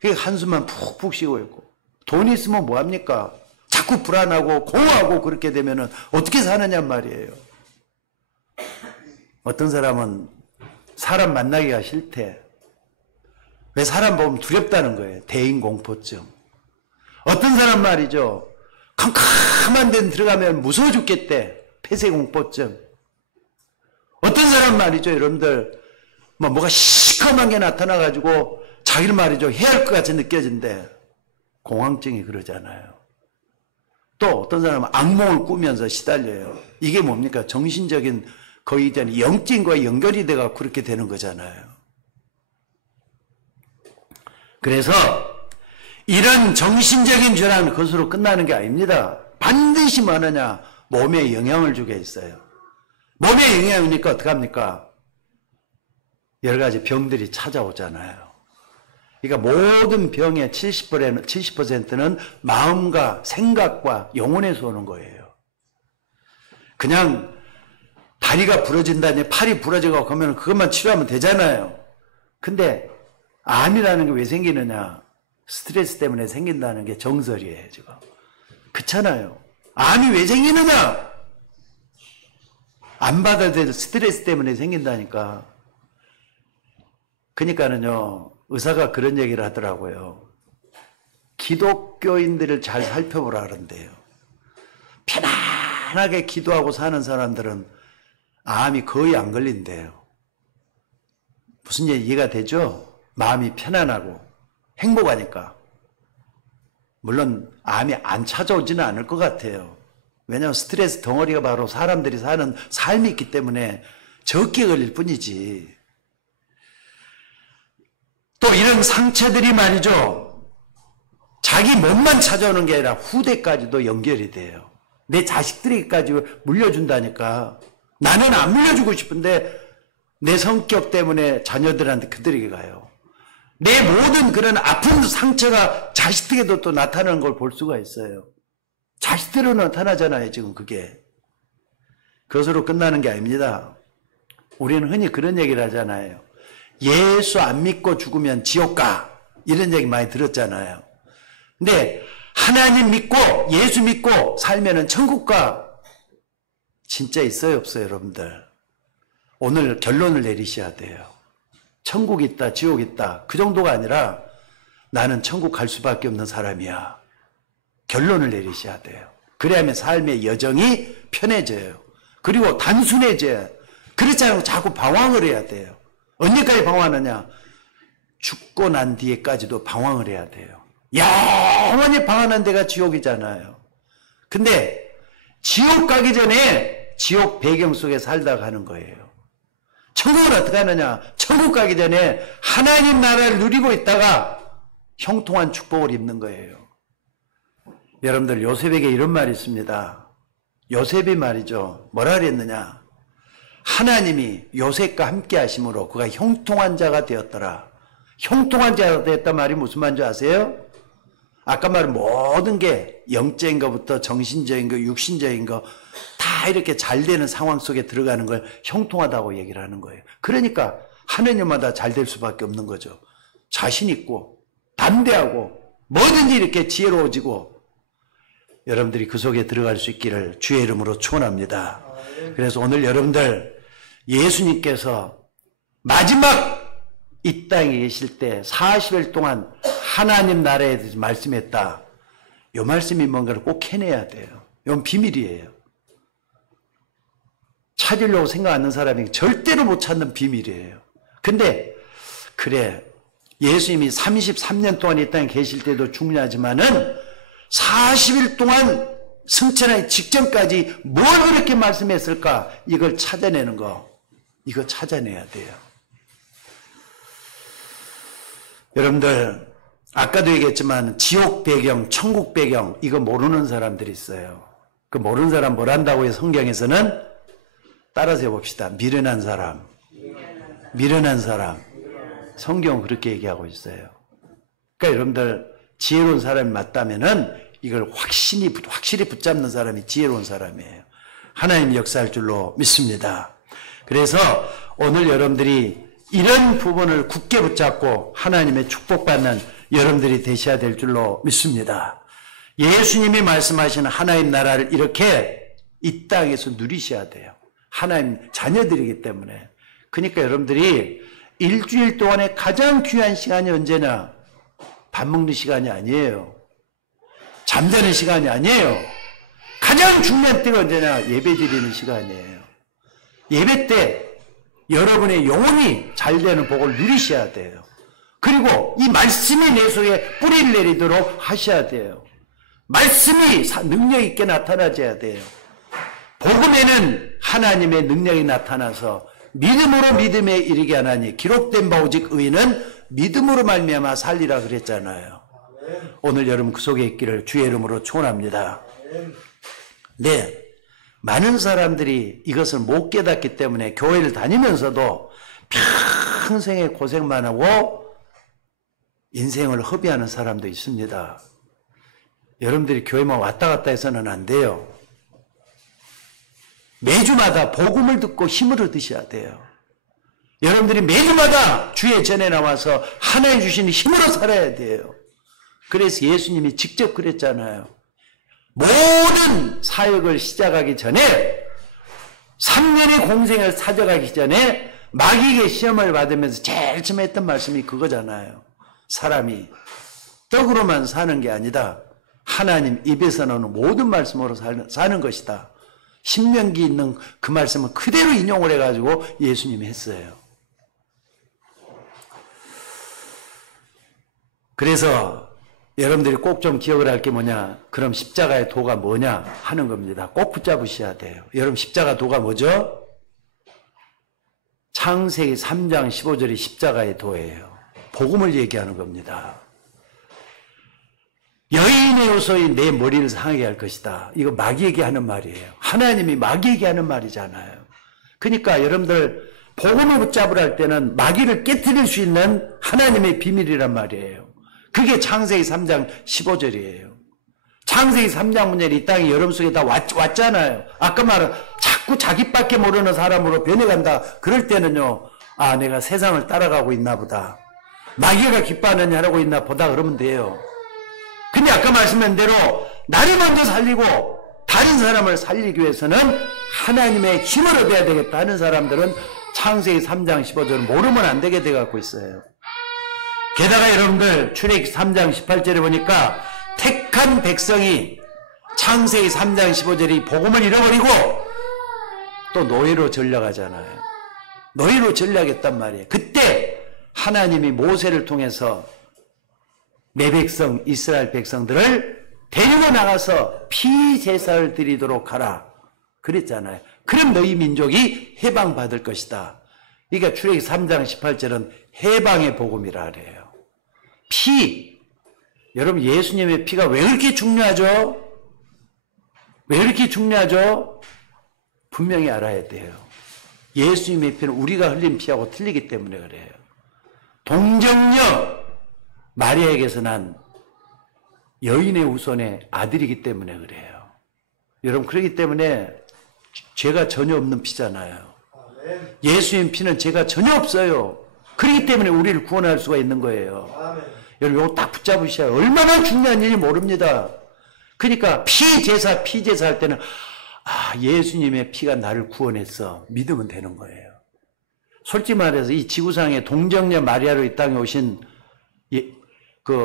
그게 한숨만 푹푹 쉬고 있고. 돈이 있으면 뭐합니까? 자꾸 불안하고 공허하고 그렇게 되면 어떻게 사느냔 말이에요. 어떤 사람은 사람 만나기가 싫대. 왜 사람 보면 두렵다는 거예요. 대인공포증. 어떤 사람 말이죠. 캄캄한 데는 들어가면 무서워 죽겠대. 폐쇄공포증. 어떤 사람 말이죠. 여러분들 뭐가 시커먼 게 나타나가지고 자기를 말이죠. 해야 할 것 같이 느껴진대. 공황증이 그러잖아요. 또 어떤 사람은 악몽을 꾸면서 시달려요. 이게 뭡니까? 정신적인 거의 이제 영적과 연결이 돼가 그렇게 되는 거잖아요. 그래서 이런 정신적인 질환은 그것으로 끝나는 게 아닙니다. 반드시 뭐하느냐? 몸에 영향을 주게 있어요. 몸에 영향이 오니까 어떡합니까? 여러 가지 병들이 찾아오잖아요. 그러니까 모든 병의 70%는 마음과 생각과 영혼에서 오는 거예요. 그냥 다리가 부러진다니 팔이 부러지고 그러면 그것만 치료하면 되잖아요. 근데 암이라는 게 왜 생기느냐? 스트레스 때문에 생긴다는 게 정설이에요, 지금. 그렇잖아요. 암이 왜 생기느냐? 안 받아도 돼도 스트레스 때문에 생긴다니까. 그러니까는요, 의사가 그런 얘기를 하더라고요. 기독교인들을 잘 살펴보라 그런대요. 편안하게 기도하고 사는 사람들은 암이 거의 안 걸린대요. 무슨 얘기 이해가 되죠? 마음이 편안하고 행복하니까. 물론 암이 안 찾아오지는 않을 것 같아요. 왜냐하면 스트레스 덩어리가 바로 사람들이 사는 삶이 있기 때문에 적게 걸릴 뿐이지. 또 이런 상처들이 말이죠. 자기 몸만 찾아오는 게 아니라 후대까지도 연결이 돼요. 내 자식들에게까지 물려준다니까. 나는 안 물려주고 싶은데 내 성격 때문에 자녀들한테 그들에게 가요. 내 모든 그런 아픈 상처가 자식들에게도 또 나타나는 걸 볼 수가 있어요. 자식들로 나타나잖아요, 지금 그게. 그것으로 끝나는 게 아닙니다. 우리는 흔히 그런 얘기를 하잖아요. 예수 안 믿고 죽으면 지옥 가. 이런 얘기 많이 들었잖아요. 근데 하나님 믿고 예수 믿고 살면은 천국 가. 진짜 있어요, 없어요, 여러분들? 오늘 결론을 내리셔야 돼요. 천국 있다, 지옥 있다. 그 정도가 아니라 나는 천국 갈 수밖에 없는 사람이야. 결론을 내리셔야 돼요. 그래야만 삶의 여정이 편해져요. 그리고 단순해져요. 그렇지 않고 자꾸 방황을 해야 돼요. 언제까지 방황하느냐? 죽고 난 뒤에까지도 방황을 해야 돼요. 영원히 방황하는 데가 지옥이잖아요. 근데 지옥 가기 전에 지옥 배경 속에 살다 가는 거예요. 천국은 어떻게 하느냐? 천국 가기 전에 하나님 나라를 누리고 있다가 형통한 축복을 입는 거예요. 여러분들 요셉에게 이런 말이 있습니다. 요셉이 말이죠. 뭐라 그랬느냐? 하나님이 요셉과 함께 하심으로 그가 형통한 자가 되었더라. 형통한 자가 되었단 말이 무슨 말인지 아세요? 아까 말한 모든 게 영적인 것부터 정신적인 것, 육신적인 것 다 이렇게 잘 되는 상황 속에 들어가는 걸 형통하다고 얘기를 하는 거예요. 그러니까 하느님마다 잘 될 수밖에 없는 거죠. 자신 있고 담대하고 뭐든지 이렇게 지혜로워지고 여러분들이 그 속에 들어갈 수 있기를 주의 이름으로 축원합니다. 그래서 오늘 여러분들 예수님께서 마지막 이 땅에 계실 때 40일 동안 하나님 나라에 대해서 말씀했다. 이 말씀이 뭔가를 꼭 해내야 돼요. 이건 비밀이에요. 찾으려고 생각하는 사람이 절대로 못 찾는 비밀이에요. 근데 그래 예수님이 33년 동안 이 땅에 계실 때도 중요하지만은 40일 동안 승천하기 직전까지 뭘 그렇게 말씀했을까? 이걸 찾아내는 거. 이거 찾아내야 돼요. 여러분들 아까도 얘기했지만 지옥 배경, 천국 배경 이거 모르는 사람들이 있어요. 그 모르는 사람 뭘 한다고요? 성경에서는 따라서 해봅시다. 미련한 사람. 미련한 사람. 성경은 그렇게 얘기하고 있어요. 그러니까 여러분들 지혜로운 사람이 맞다면은 이걸 확실히 붙잡는 사람이 지혜로운 사람이에요. 하나님 역사할 줄로 믿습니다. 그래서 오늘 여러분들이 이런 부분을 굳게 붙잡고 하나님의 축복받는 여러분들이 되셔야 될 줄로 믿습니다. 예수님이 말씀하시는 하나님 나라를 이렇게 이 땅에서 누리셔야 돼요. 하나님 자녀들이기 때문에. 그러니까 여러분들이 일주일 동안에 가장 귀한 시간이 언제냐? 밥 먹는 시간이 아니에요. 잠자는 시간이 아니에요. 가장 중요한 때가 언제냐? 예배 드리는 시간이에요. 예배 때 여러분의 영혼이 잘 되는 복을 누리셔야 돼요. 그리고 이 말씀이 내 속에 뿌리를 내리도록 하셔야 돼요. 말씀이 능력 있게 나타나줘야 돼요. 복음에는 하나님의 능력이 나타나서 믿음으로 믿음에 이르게 하나니 기록된 바 오직 의인은 믿음으로 말미암아 살리라 그랬잖아요. 오늘 여러분 그 속에 있기를 주의 이름으로 축원합니다. 네, 많은 사람들이 이것을 못 깨닫기 때문에 교회를 다니면서도 평생에 고생만 하고 인생을 허비하는 사람도 있습니다. 여러분들이 교회만 왔다 갔다 해서는 안 돼요. 매주마다 복음을 듣고 힘을 얻으셔야 돼요. 여러분들이 매주마다 주의 전에 나와서 하나님 주시는 힘으로 살아야 돼요. 그래서 예수님이 직접 그랬잖아요. 모든 사역을 시작하기 전에 3년의 공생을 사정하기 전에 마귀에게 시험을 받으면서 제일 처음 했던 말씀이 그거잖아요. 사람이 떡으로만 사는 게 아니다. 하나님 입에서 나오는 모든 말씀으로 사는 것이다. 신명기 있는 그 말씀을 그대로 인용을 해가지고 예수님이 했어요. 그래서 여러분들이 꼭 좀 기억을 할 게 뭐냐? 그럼 십자가의 도가 뭐냐? 하는 겁니다. 꼭 붙잡으셔야 돼요. 여러분 십자가 도가 뭐죠? 창세기 3장 15절이 십자가의 도예요. 복음을 얘기하는 겁니다. 여인의 요소인 내 머리를 상하게 할 것이다. 이거 마귀에게 하는 말이에요. 하나님이 마귀에게 하는 말이잖아요. 그러니까 여러분들 복음을 붙잡으라 할 때는 마귀를 깨트릴 수 있는 하나님의 비밀이란 말이에요. 그게 창세기 3장 15절이에요. 창세기 3장 문제는 이 땅에 여러분 속에 다 왔잖아요. 아까 말한 자꾸 자기밖에 모르는 사람으로 변해간다. 그럴 때는요. 아, 내가 세상을 따라가고 있나 보다. 마귀가 기뻐하는 일 하고 있나 보다 그러면 돼요. 근데 아까 말씀한 대로 나를 먼저 살리고 다른 사람을 살리기 위해서는 하나님의 힘을 얻어야 되겠다 하는 사람들은 창세기 3장 15절을 모르면 안 되게 돼갖고 있어요. 게다가 여러분들 출애굽기 3장 18절에 보니까 택한 백성이 창세기 3장 15절이 복음을 잃어버리고 또 노예로 전락하잖아요. 노예로 전락했단 말이에요. 그때 하나님이 모세를 통해서 내 백성 이스라엘 백성들을 데리고 나가서 피제사를 드리도록 하라 그랬잖아요. 그럼 너희 민족이 해방받을 것이다. 그러니까 출애굽기 3장 18절은 해방의 복음이라 그래요. 피, 여러분 예수님의 피가 왜 그렇게 중요하죠? 왜 이렇게 중요하죠? 분명히 알아야 돼요. 예수님의 피는 우리가 흘린 피하고 틀리기 때문에 그래요. 동정녀 마리아에게서 난 여인의 후손의 아들이기 때문에 그래요. 여러분 그렇기 때문에 죄가 전혀 없는 피잖아요. 예수님 피는 죄가 전혀 없어요. 그렇기 때문에 우리를 구원할 수가 있는 거예요. 여러분 이거 딱 붙잡으셔야 얼마나 중요한 일인지 모릅니다. 그러니까 피제사 할 때는 아 예수님의 피가 나를 구원했어 믿으면 되는 거예요. 솔직히 말해서 이 지구상에 동정녀 마리아로 이 땅에 오신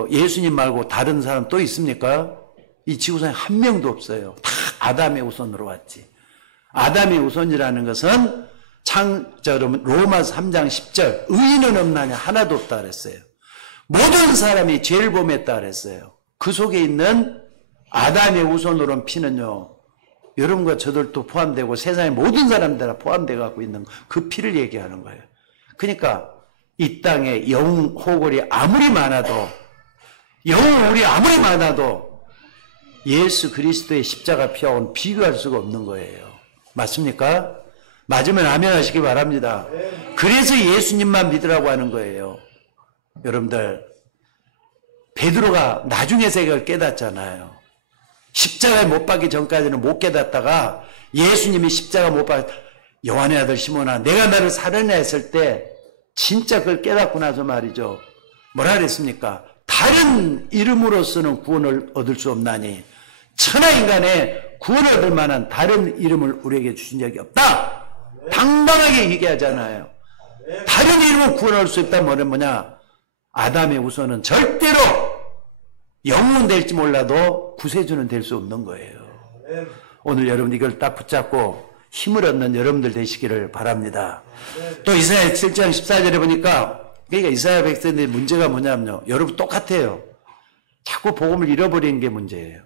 예수님 말고 다른 사람 또 있습니까? 이 지구상에 한 명도 없어요. 다 아담의 후손으로 왔지. 아담의 후손이라는 것은 로마서 3장 10절 의인은 없나냐 하나도 없다 그랬어요. 모든 사람이 죄를 범했다 그랬어요. 그 속에 있는 아담의 후손으로는 피는요. 여러분과 저들도 포함되고 세상의 모든 사람들 다 포함되어 갖고 있는 그 피를 얘기하는 거예요. 그러니까 이 땅에 영웅 호골이 아무리 많아도 예수 그리스도의 십자가 피하고는 비교할 수가 없는 거예요. 맞습니까? 맞으면 아멘 하시기 바랍니다. 그래서 예수님만 믿으라고 하는 거예요. 여러분들 베드로가 나중에서 이걸 깨닫잖아요. 십자가에 못 박기 전까지는 못 깨닫다가 예수님이 십자가 못 박, 요한의 아들 시몬아, 내가 너를 살해나 했을 때 진짜 그걸 깨닫고 나서 말이죠. 뭐라 그랬습니까? 다른 이름으로서는 구원을 얻을 수 없나니 천하인간의 구원을 얻을 만한 다른 이름을 우리에게 주신 적이 없다. 당당하게 얘기하잖아요. 다른 이름으로 구원할 수 있다면 뭐냐? 아담의 후손은 절대로 영웅은 될지 몰라도 구세주는 될 수 없는 거예요. 오늘 여러분 이걸 딱 붙잡고 힘을 얻는 여러분들 되시기를 바랍니다. 또 이사야 7장 14절에 보니까, 그러니까 이사야 백성들의 문제가 뭐냐면요, 여러분 똑같아요. 자꾸 복음을 잃어버리는 게 문제예요.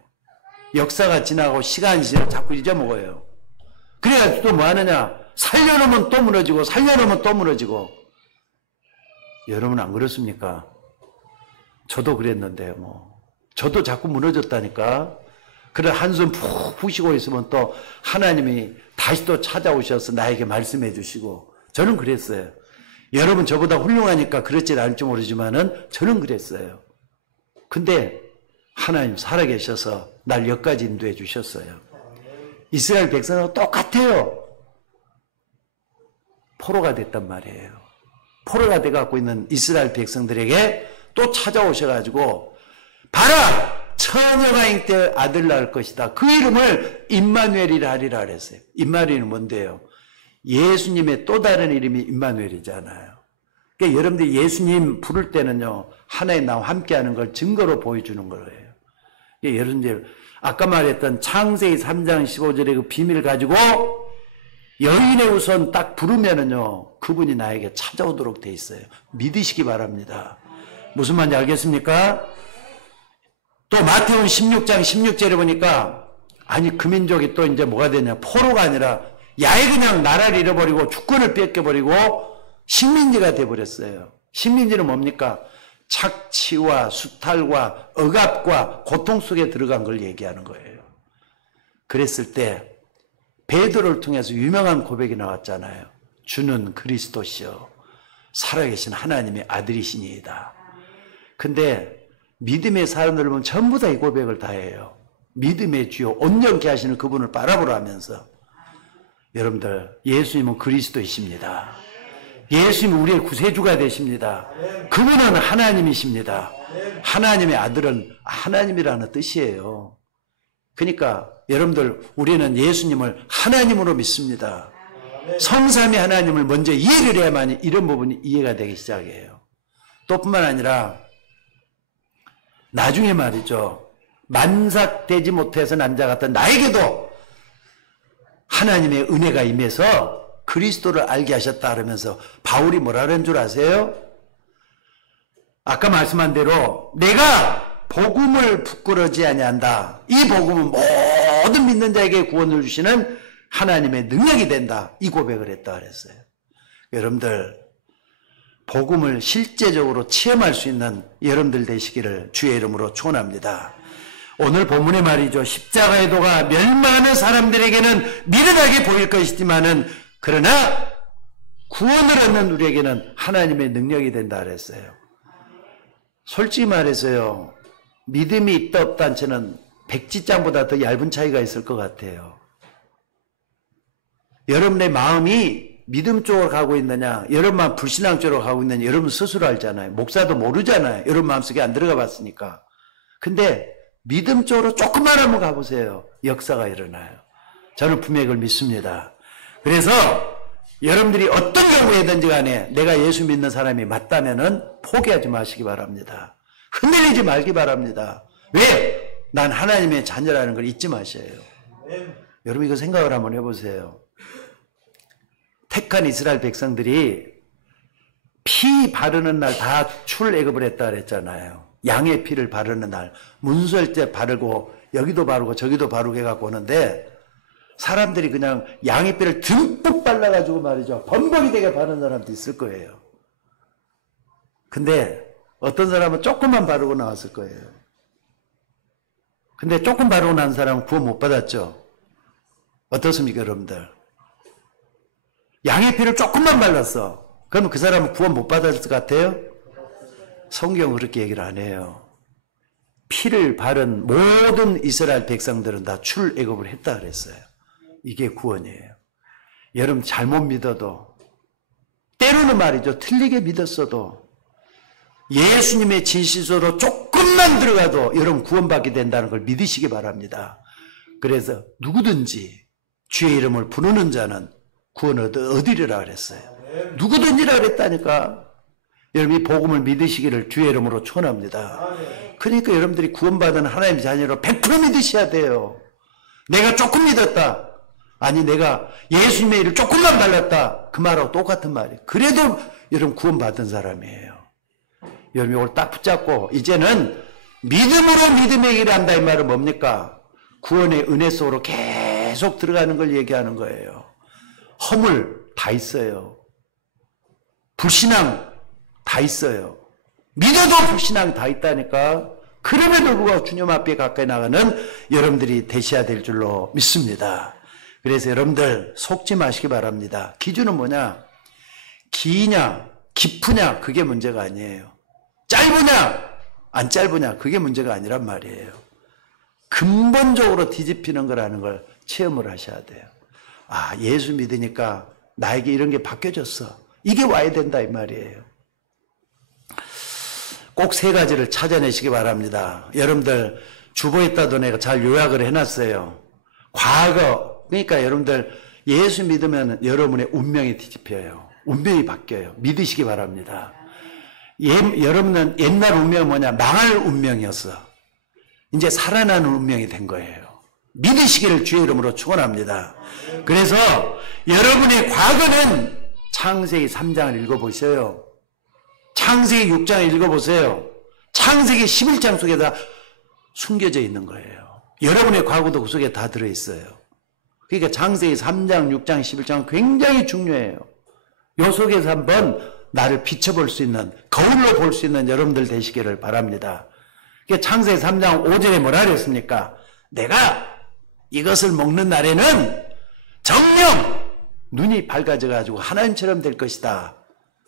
역사가 지나고 시간이 지나고 자꾸 잊어먹어요. 그래가지고 또 뭐 하느냐, 살려놓으면 또 무너지고 살려놓으면 또 무너지고. 여러분 안 그렇습니까? 저도 그랬는데요. 뭐 저도 자꾸 무너졌다니까. 그래 한숨 푹 쉬고 있으면 또 하나님이 다시 또 찾아오셔서 나에게 말씀해 주시고. 저는 그랬어요. 여러분 저보다 훌륭하니까 그렇지 않을지 모르지만은 저는 그랬어요. 근데 하나님 살아계셔서 날 여기까지 인도해 주셨어요. 이스라엘 백성하고 똑같아요. 포로가 됐단 말이에요. 포로가 돼갖고 있는 이스라엘 백성들에게 또 찾아오셔가지고, 봐라! 처녀가 잉태 아들 낳을 것이다. 그 이름을 임마누엘이라 하리라 그랬어요. 임마누엘은 뭔데요? 예수님의 또 다른 이름이 임마누엘이잖아요. 그러니까 여러분들이 예수님 부를 때는요, 하나의 나와 함께하는 걸 증거로 보여주는 거예요. 그러니까 여러분들 아까 말했던 창세기 3장 15절의 그 비밀을 가지고 여인의 우선 딱 부르면은요, 그분이 나에게 찾아오도록 돼 있어요. 믿으시기 바랍니다. 무슨 말인지 알겠습니까? 또 마태복음 16장 16절에 보니까, 아니 그 민족이 또 이제 뭐가 되냐, 포로가 아니라 야에 그냥 나라를 잃어버리고 주권을 뺏겨버리고 식민지가 돼버렸어요. 식민지는 뭡니까? 착취와 수탈과 억압과 고통 속에 들어간 걸 얘기하는 거예요. 그랬을 때 베드로를 통해서 유명한 고백이 나왔잖아요. 주는 그리스도시요 살아계신 하나님의 아들이시니이다. 근데 믿음의 사람들 보면 전부 다 이 고백을 다 해요. 믿음의 주요 온전케 하시는 그분을 바라보라 하면서. 여러분들 예수님은 그리스도이십니다. 예수님은 우리의 구세주가 되십니다. 그분은 하나님이십니다. 하나님의 아들은 하나님이라는 뜻이에요. 그러니까 여러분들 우리는 예수님을 하나님으로 믿습니다. 성삼위 하나님을 먼저 이해를 해야만 이런 부분이 이해가 되기 시작해요. 또 뿐만 아니라 나중에 말이죠, 만삭되지 못해서는 앉아갔던 나에게도 하나님의 은혜가 임해서 그리스도를 알게 하셨다 그러면서 바울이 뭐라 그런 줄 아세요? 아까 말씀한 대로 내가 복음을 부끄러워하지 아니한다. 이 복음은 모든 믿는 자에게 구원을 주시는 하나님의 능력이 된다. 이 고백을 했다 그랬어요. 여러분들 복음을 실제적으로 체험할 수 있는 여러분들 되시기를 주의 이름으로 축원합니다. 오늘 본문의 말이죠. 십자가의 도가 멸망하는 사람들에게는 미련하게 보일 것이지만은 그러나 구원을 얻는 우리에게는 하나님의 능력이 된다 그랬어요. 솔직히 말해서요, 믿음이 있다 없다 한채는 백지장보다 더 얇은 차이가 있을 것 같아요. 여러분의 마음이 믿음 쪽으로 가고 있느냐, 여러분만 불신앙 쪽으로 가고 있느냐, 여러분 스스로 알잖아요. 목사도 모르잖아요. 여러분 마음속에 안 들어가 봤으니까. 근데 믿음 쪽으로 조금만 한번 가보세요. 역사가 일어나요. 저는 분명히 그걸 믿습니다. 그래서 여러분들이 어떤 경우에든지 간에 내가 예수 믿는 사람이 맞다면은 포기하지 마시기 바랍니다. 흔들리지 말기 바랍니다. 왜? 난 하나님의 자녀라는 걸 잊지 마셔요. 여러분 이거 생각을 한번 해보세요. 택한 이스라엘 백성들이 피 바르는 날 다 출애굽을 했다 그랬잖아요. 양의 피를 바르는 날, 문설제 바르고 여기도 바르고 저기도 바르고 해갖고 오는데 사람들이 그냥 양의 피를 듬뿍 발라가지고 말이죠, 범벅이 되게 바르는 사람도 있을 거예요. 근데 어떤 사람은 조금만 바르고 나왔을 거예요. 근데 조금 바르고 난 사람은 구원 못 받았죠. 어떻습니까 여러분들? 양의 피를 조금만 발랐어. 그러면 그 사람은 구원 못 받았을 것 같아요? 성경은 그렇게 얘기를 안 해요. 피를 바른 모든 이스라엘 백성들은 다 출애굽을 했다 그랬어요. 이게 구원이에요. 여러분 잘못 믿어도 때로는 말이죠. 틀리게 믿었어도 예수님의 진실서로 조금만 들어가도 여러분 구원받게 된다는 걸 믿으시기 바랍니다. 그래서 누구든지 주의 이름을 부르는 자는 구원을 얻으리라 그랬어요. 누구든지라 그랬다니까. 여러분 이 복음을 믿으시기를 주의 이름으로 축원합니다. 그러니까 여러분들이 구원받은 하나님의 자녀로 100% 믿으셔야 돼요. 내가 조금 믿었다. 아니 내가 예수님의 일을 조금만 발랐다. 그 말하고 똑같은 말이에요. 그래도 여러분 구원받은 사람이에요. 여러분 이걸 딱 붙잡고 이제는 믿음으로 믿음의 일을 한다 이 말은 뭡니까? 구원의 은혜 속으로 계속 들어가는 걸 얘기하는 거예요. 허물 다 있어요. 불신앙 다 있어요. 믿어도 불신앙 다 있다니까. 그럼에도 불구하고 주님 앞에 가까이 나가는 여러분들이 되셔야 될 줄로 믿습니다. 그래서 여러분들 속지 마시기 바랍니다. 기준은 뭐냐? 기냐 깊으냐 그게 문제가 아니에요. 짧으냐 안 짧으냐 그게 문제가 아니란 말이에요. 근본적으로 뒤집히는 거라는 걸 체험을 하셔야 돼요. 아 예수 믿으니까 나에게 이런 게 바뀌어졌어. 이게 와야 된다 이 말이에요. 꼭 3가지를 찾아내시기 바랍니다. 여러분들 주보에다도 내가 잘 요약을 해놨어요. 과거 그러니까 여러분들 예수 믿으면 여러분의 운명이 뒤집혀요. 운명이 바뀌어요. 믿으시기 바랍니다. 여러분은 옛날 운명은 뭐냐? 망할 운명이었어. 이제 살아나는 운명이 된 거예요. 믿으시기를 주의 이름으로 축원합니다. 그래서 여러분의 과거는 창세기 3장을 읽어보세요. 창세기 6장을 읽어보세요. 창세기 11장 속에 다 숨겨져 있는 거예요. 여러분의 과거도 그 속에 다 들어있어요. 그러니까 창세기 3장, 6장, 11장은 굉장히 중요해요. 요 속에서 한번 나를 비춰볼 수 있는, 거울로 볼 수 있는 여러분들 되시기를 바랍니다. 그러니까 창세기 3장 5절에 뭐라 그랬습니까? 내가 이것을 먹는 날에는 정녕 눈이 밝아져가지고 하나님처럼 될 것이다.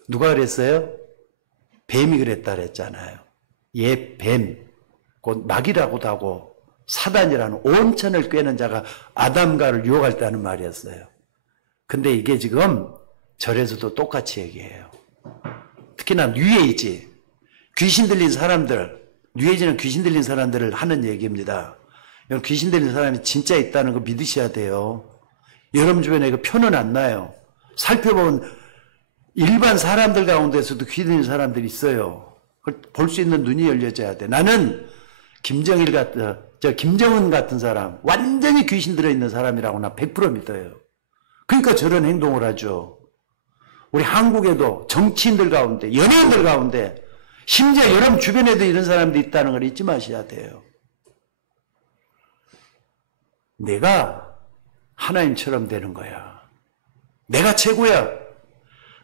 누가 그랬어요? 뱀이 그랬다 그랬잖아요. 옛 뱀, 곧 마귀라고도 하고 사단이라는 온천을 꿰는 자가 아담과를 유혹할 때 하는 말이었어요. 근데 이게 지금 절에서도 똑같이 얘기해요. 특히나 뉴에이지, 귀신 들린 사람들, 뉴에이지는 귀신 들린 사람들을 하는 얘기입니다. 귀신 들린 사람이 진짜 있다는 거 믿으셔야 돼요. 여러분 주변에 그 표는 안 나요. 살펴보면 일반 사람들 가운데서도 귀신 들린 사람들이 있어요. 볼 수 있는 눈이 열려져야 돼. 나는 김정은 같은 사람, 완전히 귀신 들어있는 사람이라고 나 100% 믿어요. 그러니까 저런 행동을 하죠. 우리 한국에도 정치인들 가운데, 연예인들 가운데, 심지어 여러분 주변에도 이런 사람들이 있다는 걸 잊지 마셔야 돼요. 내가 하나님처럼 되는 거야. 내가 최고야.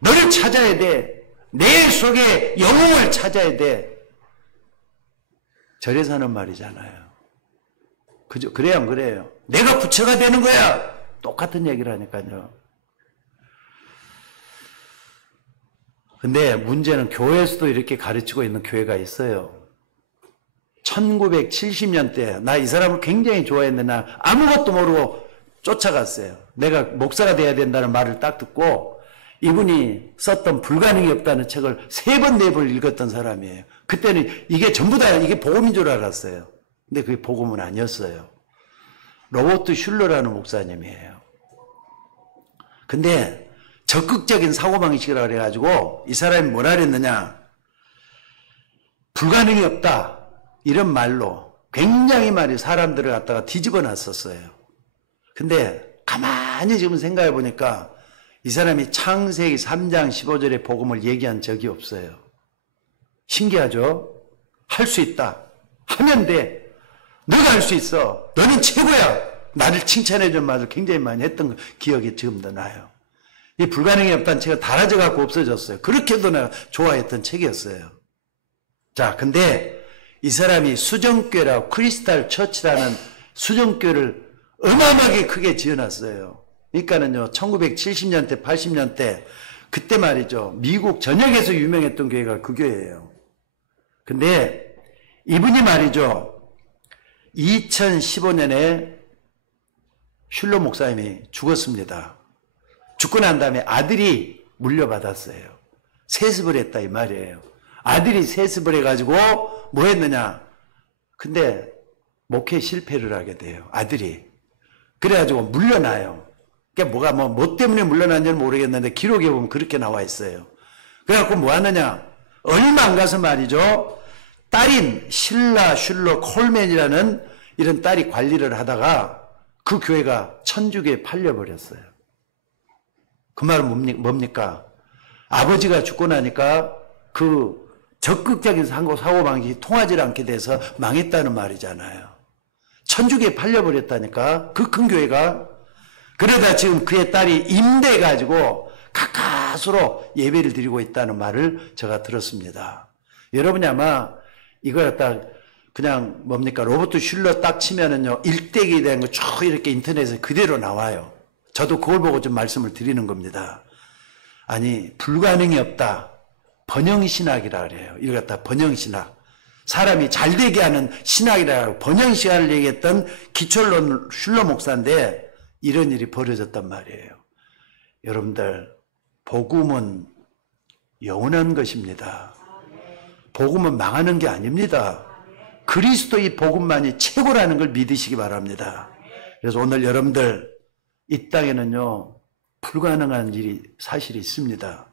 너를 찾아야 돼. 내 속에 영웅을 찾아야 돼. 절에서 하는 말이잖아요. 그죠? 그래요, 안 그래요? 내가 부처가 되는 거야. 똑같은 얘기를 하니까요. 근데 문제는 교회에서도 이렇게 가르치고 있는 교회가 있어요. 1970년대 나 이 사람을 굉장히 좋아했는데 나 아무것도 모르고 쫓아갔어요. 내가 목사가 돼야 된다는 말을 딱 듣고 이분이 썼던 불가능이 없다는 책을 3번, 4번 읽었던 사람이에요. 그때는 이게 전부 다 이게 복음인 줄 알았어요. 근데 그게 복음은 아니었어요. 로버트 슐러라는 목사님이에요. 근데 적극적인 사고방식이라고 그래가지고 이 사람이 뭐라 그랬느냐. 불가능이 없다. 이런 말로 굉장히 많이 사람들을 갖다가 뒤집어 놨었어요. 근데 가만히 지금 생각해 보니까 이 사람이 창세기 3장 15절의 복음을 얘기한 적이 없어요. 신기하죠? 할 수 있다. 하면 돼. 너가 할 수 있어. 너는 최고야. 나를 칭찬해 준 말을 굉장히 많이 했던 기억이 지금도 나요. 이 불가능이 없다는 책을 달아져 갖고 없어졌어요. 그렇게도 내가 좋아했던 책이었어요. 자, 근데 이 사람이 수정교회라고 크리스탈 처치라는 수정교회를 어마어마하게 크게 지어놨어요. 그러니까는요, 1970년대, 80년대, 그때 말이죠. 미국 전역에서 유명했던 교회가 그 교회예요. 근데 이분이 말이죠. 2015년에 슐러 목사님이 죽었습니다. 죽고 난 다음에 아들이 물려받았어요. 세습을 했다 이 말이에요. 아들이 세습을 해가지고 뭐 했느냐. 근데 목회 실패를 하게 돼요. 아들이. 그래가지고 물러나요. 그러니까 뭐가 뭐 때문에 물러났는지는 모르겠는데 기록에 보면 그렇게 나와 있어요. 그래갖고 뭐 하느냐. 얼마 안 가서 말이죠. 딸인 실라 슐러 콜맨이라는 이런 딸이 관리를 하다가 그 교회가 천주교에 팔려버렸어요. 그 말은 뭡니까? 아버지가 죽고 나니까 그 적극적인 사고방식이 통하지 않게 돼서 망했다는 말이잖아요. 천주교에 팔려버렸다니까 그 큰 교회가. 그러다 지금 그의 딸이 임대해가지고 가까스로 예배를 드리고 있다는 말을 제가 들었습니다. 여러분이 아마 이걸 딱 그냥 뭡니까 로버트 슐러 딱 치면은요 일대기에 대한 거 쭉 이렇게 인터넷에 그대로 나와요. 저도 그걸 보고 좀 말씀을 드리는 겁니다. 아니 불가능이 없다. 번영신학이라 그래요. 이걸 갖다 번영신학. 사람이 잘되게 하는 신학이라고 번영신학을 얘기했던 기초론 슐러 목사인데 이런 일이 벌어졌단 말이에요. 여러분들 복음은 영원한 것입니다. 복음은 망하는 게 아닙니다. 그리스도의 복음만이 최고라는 걸 믿으시기 바랍니다. 그래서 오늘 여러분들 이 땅에는요 불가능한 일이 사실이 있습니다.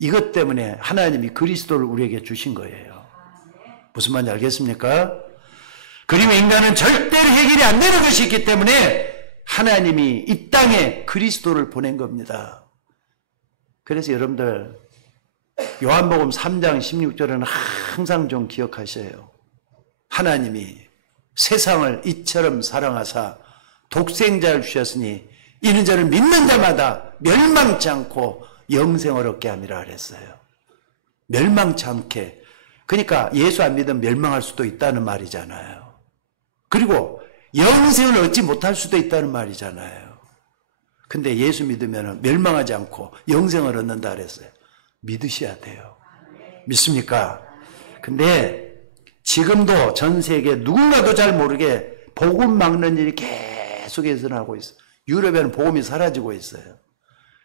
이것 때문에 하나님이 그리스도를 우리에게 주신 거예요. 무슨 말인지 알겠습니까? 그리고 인간은 절대로 해결이 안 되는 것이 있기 때문에 하나님이 이 땅에 그리스도를 보낸 겁니다. 그래서 여러분들 요한복음 3장 16절은 항상 좀 기억하셔요. 하나님이 세상을 이처럼 사랑하사 독생자를 주셨으니 이는 저를 믿는 자마다 멸망치 않고 영생을 얻게 함이라 그랬어요. 멸망치 않게. 그러니까 예수 안 믿으면 멸망할 수도 있다는 말이잖아요. 그리고 영생을 얻지 못할 수도 있다는 말이잖아요. 근데 예수 믿으면 멸망하지 않고 영생을 얻는다 그랬어요. 믿으셔야 돼요. 믿습니까? 근데 지금도 전 세계 누군가도 잘 모르게 복음 막는 일이 계속해서 나고 있어요. 유럽에는 복음이 사라지고 있어요.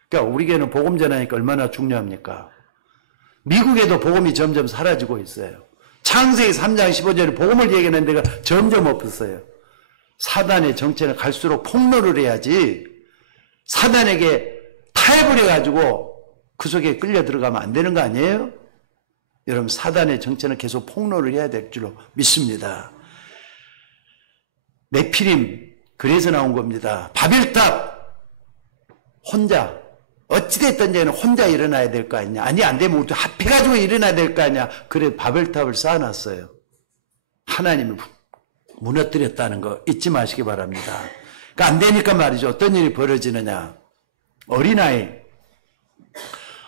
그러니까 우리 교회는 복음 전하니까 얼마나 중요합니까? 미국에도 복음이 점점 사라지고 있어요. 창세기 3장 15절에 복음을 얘기하는 데가 점점 없었어요. 사단의 정체는 갈수록 폭로를 해야지 사단에게 타협을 해가지고 그 속에 끌려 들어가면 안 되는 거 아니에요? 여러분 사단의 정체는 계속 폭로를 해야 될 줄로 믿습니다. 네피림 그래서 나온 겁니다. 바벨탑 혼자 어찌됐든지 혼자 일어나야 될 거 아니냐. 아니 안 되면 우리 합해가지고 일어나야 될 거 아니냐. 그래 바벨탑을 쌓아놨어요. 하나님을 무너뜨렸다는 거 잊지 마시기 바랍니다. 그러니까 안 되니까 말이죠. 어떤 일이 벌어지느냐.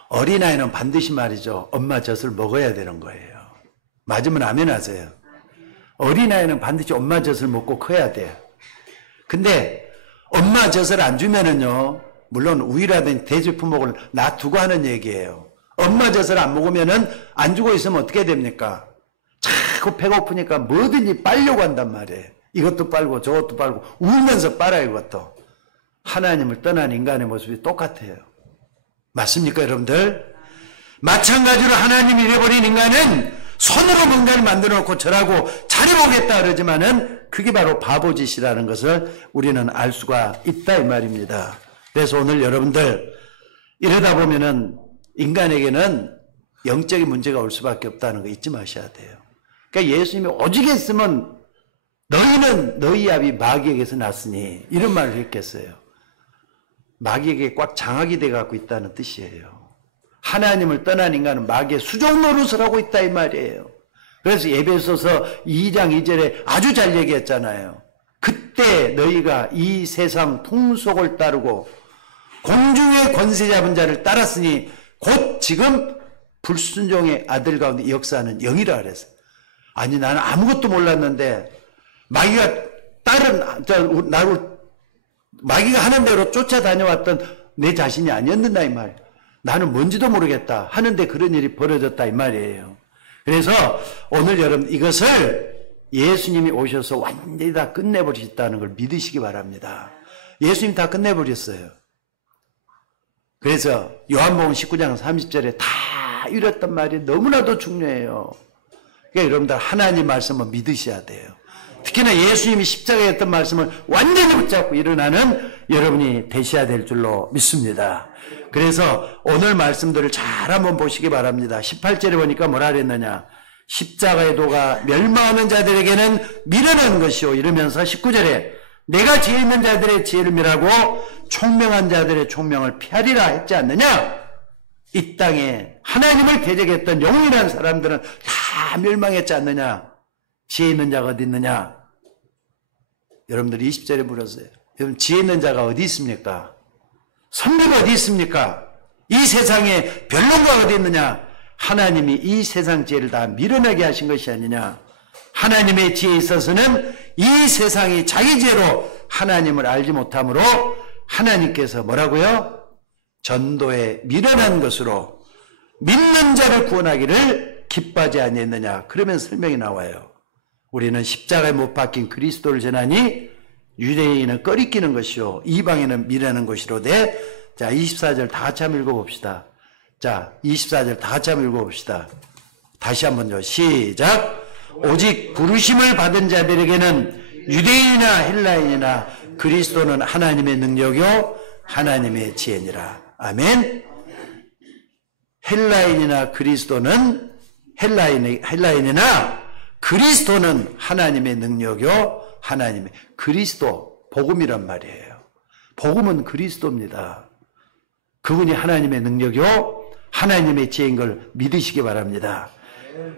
어린아이는 반드시 말이죠. 엄마 젖을 먹어야 되는 거예요. 맞으면 아멘 하세요. 어린아이는 반드시 엄마 젖을 먹고 커야 돼요. 근데 엄마 젖을 안 주면은요. 물론 우유라든지 대체품목을 놔두고 하는 얘기예요. 엄마 젖을 안 먹으면은 안 주고 있으면 어떻게 됩니까? 자꾸 배고프니까 뭐든지 빨려고 한단 말이에요. 이것도 빨고 저것도 빨고 울면서 빨아요. 이것도. 하나님을 떠난 인간의 모습이 똑같아요. 맞습니까 여러분들? 마찬가지로 하나님이 잃어버린 인간은 손으로 뭔가를 만들어 놓고 저라고 잘해보겠다 그러지만은 그게 바로 바보짓이라는 것을 우리는 알 수가 있다 이 말입니다. 그래서 오늘 여러분들 이러다 보면은 인간에게는 영적인 문제가 올 수밖에 없다는 거 잊지 마셔야 돼요. 그러니까 예수님이 오직 했으면 너희는 너희 아비 마귀에게서 났으니 이런 말을 했겠어요. 마귀에게 꽉 장악이 돼 갖고 있다는 뜻이에요. 하나님을 떠난 인간은 마귀의 수종 노릇을 하고 있다 이 말이에요. 그래서 에베소서 2장 2절에 아주 잘 얘기했잖아요. 그때 너희가 이 세상 풍속을 따르고 공중의 권세 잡은 자를 따랐으니 곧 지금 불순종의 아들 가운데 역사하는 영이라 그랬어요. 아니 나는 아무것도 몰랐는데 마귀가 마귀가 하는 대로 쫓아다녀왔던 내 자신이 아니었는다 이 말. 나는 뭔지도 모르겠다 하는데 그런 일이 벌어졌다 이 말이에요. 그래서 오늘 여러분 이것을 예수님이 오셔서 완전히 다 끝내버리셨다는 걸 믿으시기 바랍니다. 예수님 다 끝내버렸어요. 그래서 요한복음 19장 30절에 다 이랬단 말이 너무나도 중요해요. 그러니까 여러분들 하나님 말씀을 믿으셔야 돼요. 특히나 예수님이 십자가에 했던 말씀을 완전히 붙잡고 일어나는 여러분이 되셔야 될 줄로 믿습니다. 그래서 오늘 말씀들을 잘 한번 보시기 바랍니다. 18절에 보니까 뭐라 그랬느냐. 십자가의 도가 멸망하는 자들에게는 미련한 것이요. 이러면서 19절에 내가 지혜 있는 자들의 지혜를 멸하고 총명한 자들의 총명을 피하리라 했지 않느냐. 이 땅에 하나님을 대적했던 영웅이라는 사람들은 다 멸망했지 않느냐. 지혜 있는 자가 어디 있느냐. 여러분들이 20절에 물었어요. 여러분 지혜 있는 자가 어디 있습니까? 선비가 어디 있습니까? 이 세상에 변론가 어디 있느냐? 하나님이 이 세상 지혜를 다 밀어내게 하신 것이 아니냐. 하나님의 지혜에 있어서는 이 세상이 자기 지혜로 하나님을 알지 못하므로 하나님께서 뭐라고요? 전도에 미련한 것으로 믿는 자를 구원하기를 기뻐하지 아니했느냐. 그러면 설명이 나와요. 우리는 십자가에 못 박힌 그리스도를 전하니 유대인은 꺼리끼는 것이요 이방인은 미련한 것이로되. 자, 24절 다 같이 한번 읽어봅시다. 자, 24절 다 같이 한번 읽어봅시다. 다시 한번요. 시작. 오직 부르심을 받은 자들에게는 유대인이나 헬라인이나 그리스도는 하나님의 능력이요 하나님의 지혜니라. 아멘. 헬라인이나 그리스도는 헬라인이나 그리스도는 하나님의 능력이요 하나님의 그리스도 복음이란 말이에요. 복음은 그리스도입니다. 그분이 하나님의 능력이요 하나님의 지혜인 걸 믿으시기 바랍니다.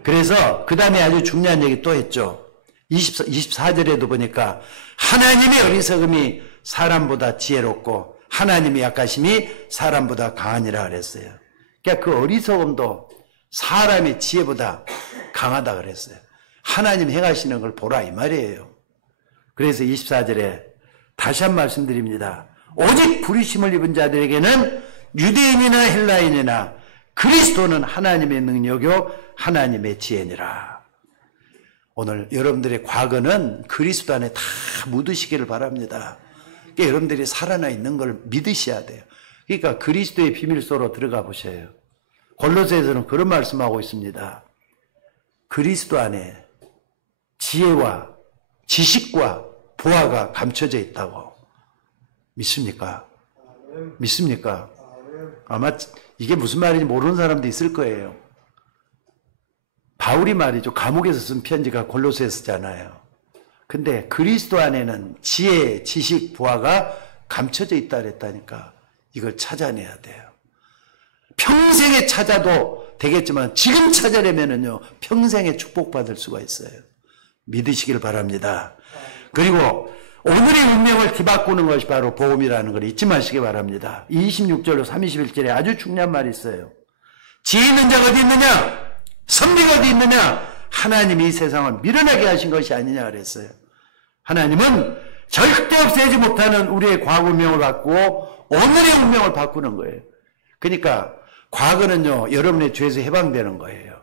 그래서 그 다음에 아주 중요한 얘기 또 했죠. 24절에도 보니까 하나님의 어리석음이 사람보다 지혜롭고 하나님의 약하심이 사람보다 강하니라 그랬어요. 그러니까 그 어리석음도 사람의 지혜보다 강하다 그랬어요. 하나님 행하시는 걸 보라 이 말이에요. 그래서 24절에 다시 한 말씀드립니다. 오직 부르심을 입은 자들에게는 유대인이나 헬라인이나 그리스도는 하나님의 능력이요 하나님의 지혜니라. 오늘 여러분들의 과거는 그리스도 안에 다 묻으시기를 바랍니다. 그러니까 여러분들이 살아나 있는 걸 믿으셔야 돼요. 그러니까 그리스도의 비밀소로 들어가 보셔요. 골로새에서는 그런 말씀하고 있습니다. 그리스도 안에 지혜와 지식과 보화가 감춰져 있다고. 믿습니까? 믿습니까? 아마 이게 무슨 말인지 모르는 사람도 있을 거예요. 바울이 말이죠. 감옥에서 쓴 편지가 골로새서잖아요. 근데 그리스도 안에는 지혜, 지식, 보화가 감춰져 있다 그랬다니까. 이걸 찾아내야 돼요. 평생에 찾아도 되겠지만 지금 찾아내면은요 평생에 축복받을 수가 있어요. 믿으시길 바랍니다. 그리고 오늘의 운명을 뒤바꾸는 것이 바로 복음이라는 걸 잊지 마시기 바랍니다. 26절로 31절에 아주 중요한 말이 있어요. 지혜 있는 자가 어디 있느냐? 선비가 어디 있느냐? 하나님이 이 세상을 밀어내게 하신 것이 아니냐 그랬어요. 하나님은 절대 없애지 못하는 우리의 과거 운명을 바꾸고 오늘의 운명을 바꾸는 거예요. 그러니까 과거는요 여러분의 죄에서 해방되는 거예요.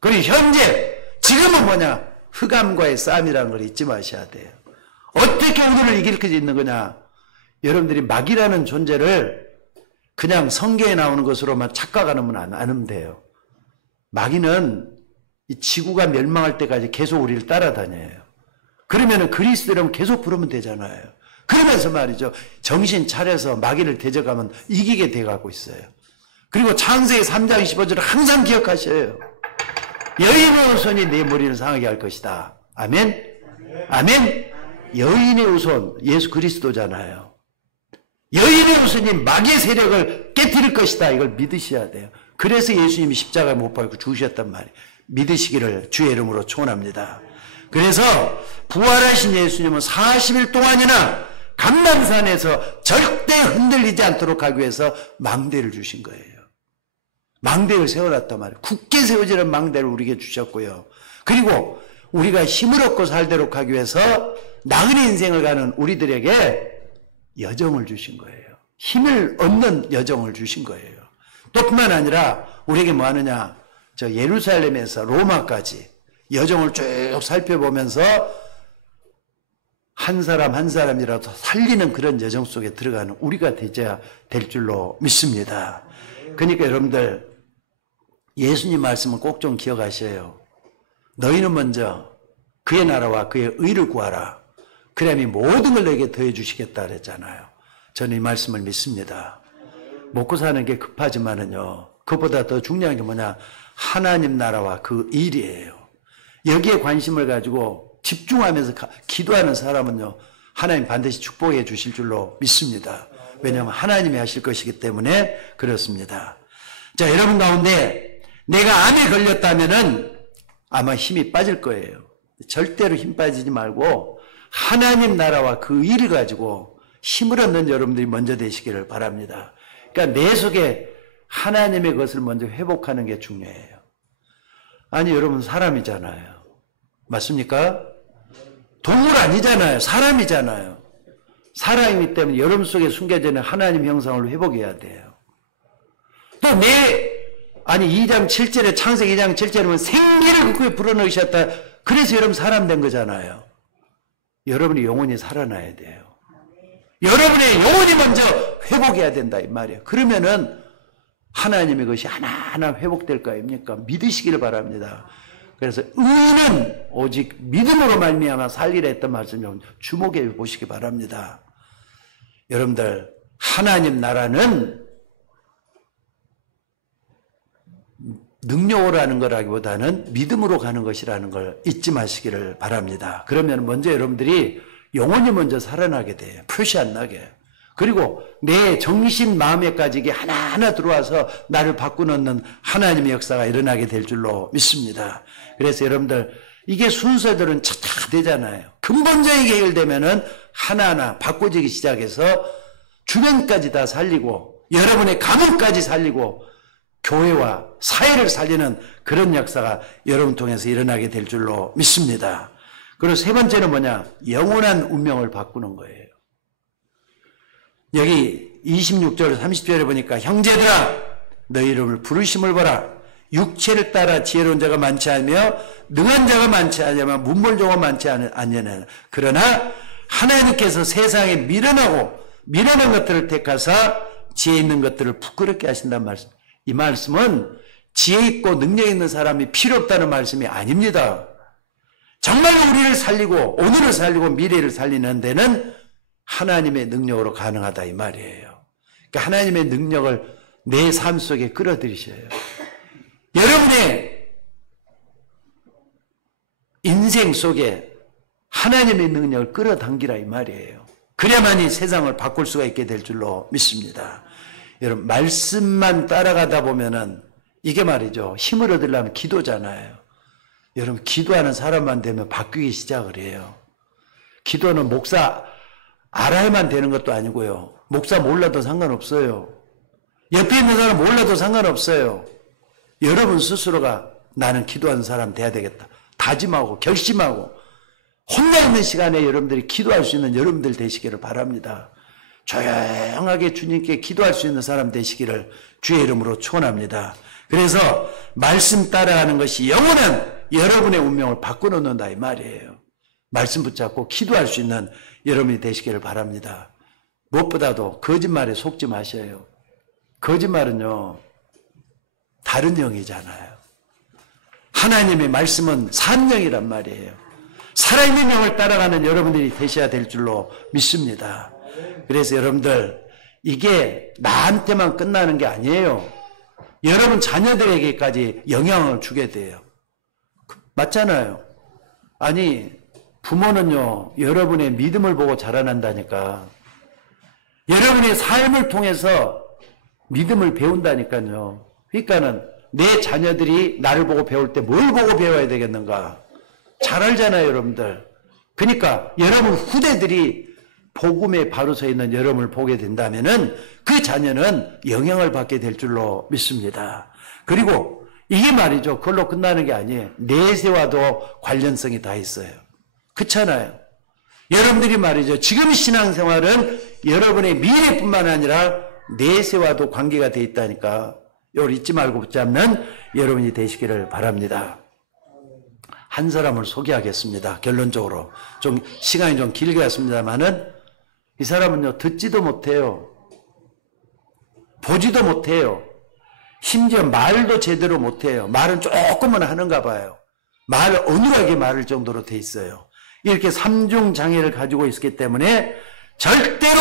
그리고 현재 지금은 뭐냐? 흑암과의 싸움이라는 걸 잊지 마셔야 돼요. 어떻게 오늘을 이길 수 있는 거냐? 여러분들이 마귀라는 존재를 그냥 성경에 나오는 것으로만 착각하면 안 하면 돼요. 마귀는 이 지구가 멸망할 때까지 계속 우리를 따라다녀요. 그러면은 그리스도 이름 계속 부르면 되잖아요. 그러면서 말이죠. 정신 차려서 마귀를 대적하면 이기게 돼가고 있어요. 그리고 창세기 3장 15절을 항상 기억하셔요. 여인의 후손이 내 머리를 상하게 할 것이다. 아멘? 아멘? 여인의 후손, 예수 그리스도잖아요. 여인의 후손이 마귀의 세력을 깨뜨릴 것이다. 이걸 믿으셔야 돼요. 그래서 예수님이 십자가에 못 박고 죽으셨단 말이에요. 믿으시기를 주의 이름으로 축원합니다. 그래서 부활하신 예수님은 40일 동안이나 감람산에서 절대 흔들리지 않도록 하기 위해서 망대를 주신 거예요. 망대를 세워놨단 말이에요. 굳게 세워지는 망대를 우리에게 주셨고요. 그리고 우리가 힘을 얻고 살도록 하기 위해서 나그네 인생을 가는 우리들에게 여정을 주신 거예요. 힘을 얻는 여정을 주신 거예요. 또 뿐만 아니라 우리에게 뭐 하느냐? 저 예루살렘에서 로마까지 여정을 쭉 살펴보면서 한 사람 한 사람이라도 살리는 그런 여정 속에 들어가는 우리가 되어야 될 줄로 믿습니다. 그러니까 여러분들 예수님 말씀은 꼭 좀 기억하셔요. 너희는 먼저 그의 나라와 그의 의를 구하라. 그러면 이 모든 걸 너에게 더해 주시겠다 그랬잖아요. 저는 이 말씀을 믿습니다. 먹고 사는 게 급하지만은요, 그보다 더 중요한 게 뭐냐? 하나님 나라와 그 일이에요. 여기에 관심을 가지고 집중하면서 기도하는 사람은요, 하나님 반드시 축복해 주실 줄로 믿습니다. 왜냐하면 하나님이 하실 것이기 때문에 그렇습니다. 자, 여러분 가운데 내가 암에 걸렸다면은 아마 힘이 빠질 거예요. 절대로 힘 빠지지 말고 하나님 나라와 그 일을 가지고 힘을 얻는 여러분들이 먼저 되시기를 바랍니다. 그러니까 내 속에 하나님의 것을 먼저 회복하는 게 중요해요. 아니, 여러분 사람이잖아요. 맞습니까? 동물 아니잖아요. 사람이잖아요. 사람이기 때문에 여러분 속에 숨겨져 있는 하나님 형상을 회복해야 돼요. 또 2장 7절에 창세기 2장 7절에 보면 생기를 그에 불어넣으셨다. 그래서 여러분 사람 된 거잖아요. 여러분이 영혼이 살아나야 돼요. 여러분의 영혼이 먼저 회복해야 된다 이 말이에요. 그러면은 하나님의 것이 하나하나 회복될 거 아닙니까? 믿으시기를 바랍니다. 그래서 의는 오직 믿음으로 말미암아 살리라 했던 말씀 좀 주목해 보시기 바랍니다. 여러분들 하나님 나라는 능력으로 하는 거라기보다는 믿음으로 가는 것이라는 걸 잊지 마시기를 바랍니다. 그러면 먼저 여러분들이 영혼이 먼저 살아나게 돼요. 표시 안 나게. 그리고 내 정신 마음에까지 이게 하나하나 들어와서 나를 바꾸는 하나님의 역사가 일어나게 될 줄로 믿습니다. 그래서 여러분들 이게 순서들은 차차 되잖아요. 근본적인 해결되면은 하나하나 바꿔지기 시작해서 주변까지 다 살리고 여러분의 가문까지 살리고 교회와 사회를 살리는 그런 역사가 여러분 통해서 일어나게 될 줄로 믿습니다. 그리고 세 번째는 뭐냐? 영원한 운명을 바꾸는 거예요. 여기 26절 30절에 보니까 형제들아 너희 이름을 부르심을 보라. 육체를 따라 지혜로운 자가 많지 않으며 능한 자가 많지 않으며 문물조가 많지 않으냐. 그러나 하나님께서 세상에 미련한 것들을 택하사 지혜 있는 것들을 부끄럽게 하신다는 말씀. 이 말씀은 지혜 있고 능력 있는 사람이 필요 없다는 말씀이 아닙니다. 정말로 우리를 살리고 오늘을 살리고 미래를 살리는 데는 하나님의 능력으로 가능하다 이 말이에요. 그러니까 하나님의 능력을 내 삶 속에 끌어들이셔요. 여러분의 인생 속에 하나님의 능력을 끌어당기라 이 말이에요. 그래야만이 세상을 바꿀 수가 있게 될 줄로 믿습니다. 여러분 말씀만 따라가다 보면은 이게 말이죠. 힘을 얻으려면 기도잖아요. 여러분 기도하는 사람만 되면 바뀌기 시작을 해요. 기도는 목사 알아야만 되는 것도 아니고요. 목사 몰라도 상관없어요. 옆에 있는 사람 몰라도 상관없어요. 여러분 스스로가 나는 기도하는 사람 돼야 되겠다. 다짐하고 결심하고 혼자 있는 시간에 여러분들이 기도할 수 있는 여러분들 되시기를 바랍니다. 조용하게 주님께 기도할 수 있는 사람 되시기를 주의 이름으로 축원합니다. 그래서 말씀 따라가는 것이 영원한 여러분의 운명을 바꿔놓는다 이 말이에요. 말씀 붙잡고 기도할 수 있는 여러분이 되시기를 바랍니다. 무엇보다도 거짓말에 속지 마셔요. 거짓말은요 다른 영이잖아요. 하나님의 말씀은 산 영이란 말이에요. 살아있는 영을 따라가는 여러분들이 되셔야 될 줄로 믿습니다. 그래서 여러분들 이게 나한테만 끝나는 게 아니에요. 여러분 자녀들에게까지 영향을 주게 돼요. 맞잖아요. 아니 부모는요 여러분의 믿음을 보고 자라난다니까. 여러분의 삶을 통해서 믿음을 배운다니까요. 그러니까는 내 자녀들이 나를 보고 배울 때 뭘 보고 배워야 되겠는가? 잘 알잖아요 여러분들. 그러니까 여러분 후대들이 복음에 바로 서 있는 여러분을 보게 된다면은 그 자녀는 영향을 받게 될 줄로 믿습니다. 그리고 이게 말이죠. 그걸로 끝나는 게 아니에요. 내세와도 관련성이 다 있어요. 그렇잖아요. 여러분들이 말이죠. 지금 신앙생활은 여러분의 미래뿐만 아니라 내세와도 관계가 돼 있다니까. 이걸 잊지 말고 붙잡는 여러분이 되시기를 바랍니다. 한 사람을 소개하겠습니다. 결론적으로. 좀 시간이 좀 길게 갔습니다만은 이 사람은요, 듣지도 못해요. 보지도 못해요. 심지어 말도 제대로 못해요. 말은 조금은 하는가 봐요. 말을 어눌하게 말할 정도로 돼 있어요. 이렇게 삼중 장애를 가지고 있기 때문에 절대로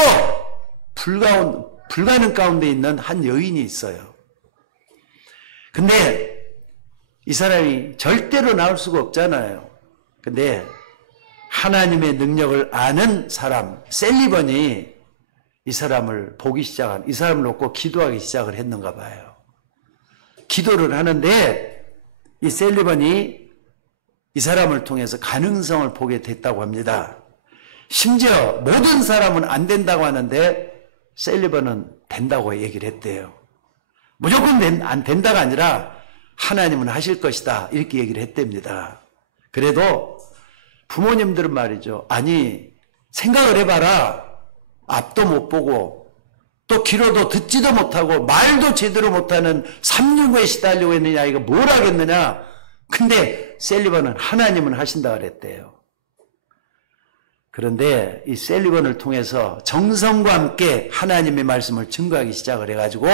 불가능 가운데 있는 한 여인이 있어요. 근데 이 사람이 절대로 나올 수가 없잖아요. 근데 하나님의 능력을 아는 사람, 셀리번이 이 사람을 보기 이 사람을 놓고 기도하기 시작을 했는가 봐요. 기도를 하는데 이 셀리번이 이 사람을 통해서 가능성을 보게 됐다고 합니다. 심지어 모든 사람은 안 된다고 하는데 셀리번은 된다고 얘기를 했대요. 무조건 안 된다가 아니라 하나님은 하실 것이다 이렇게 얘기를 했답니다. 그래도 부모님들은 말이죠. 아니 생각을 해봐라. 앞도 못 보고 또 귀로도 듣지도 못하고 말도 제대로 못하는 삼중고에 시달리고 있느냐 이거 뭘 하겠느냐. 근데 셀리번은 하나님은 하신다 그랬대요. 그런데 이 셀리번을 통해서 정성과 함께 하나님의 말씀을 증거하기 시작을 해가지고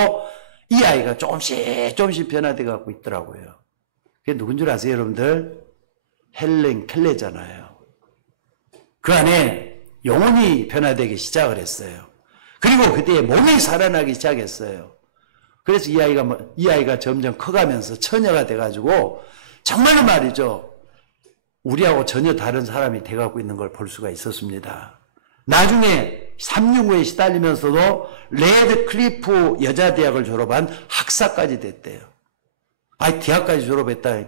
이 아이가 조금씩 변화되어 갖고 있더라고요. 그게 누군 줄 아세요 여러분들? 헬렌 켈레잖아요. 그 안에 영혼이 변화되기 시작을 했어요. 그리고 그때 몸이 살아나기 시작했어요. 그래서 이 아이가 점점 커가면서 처녀가 돼가지고 정말로 말이죠. 우리하고 전혀 다른 사람이 돼가고 있는 걸 볼 수가 있었습니다. 나중에 365에 시달리면서도 레드 클리프 여자대학을 졸업한 학사까지 됐대요. 대학까지 졸업했다.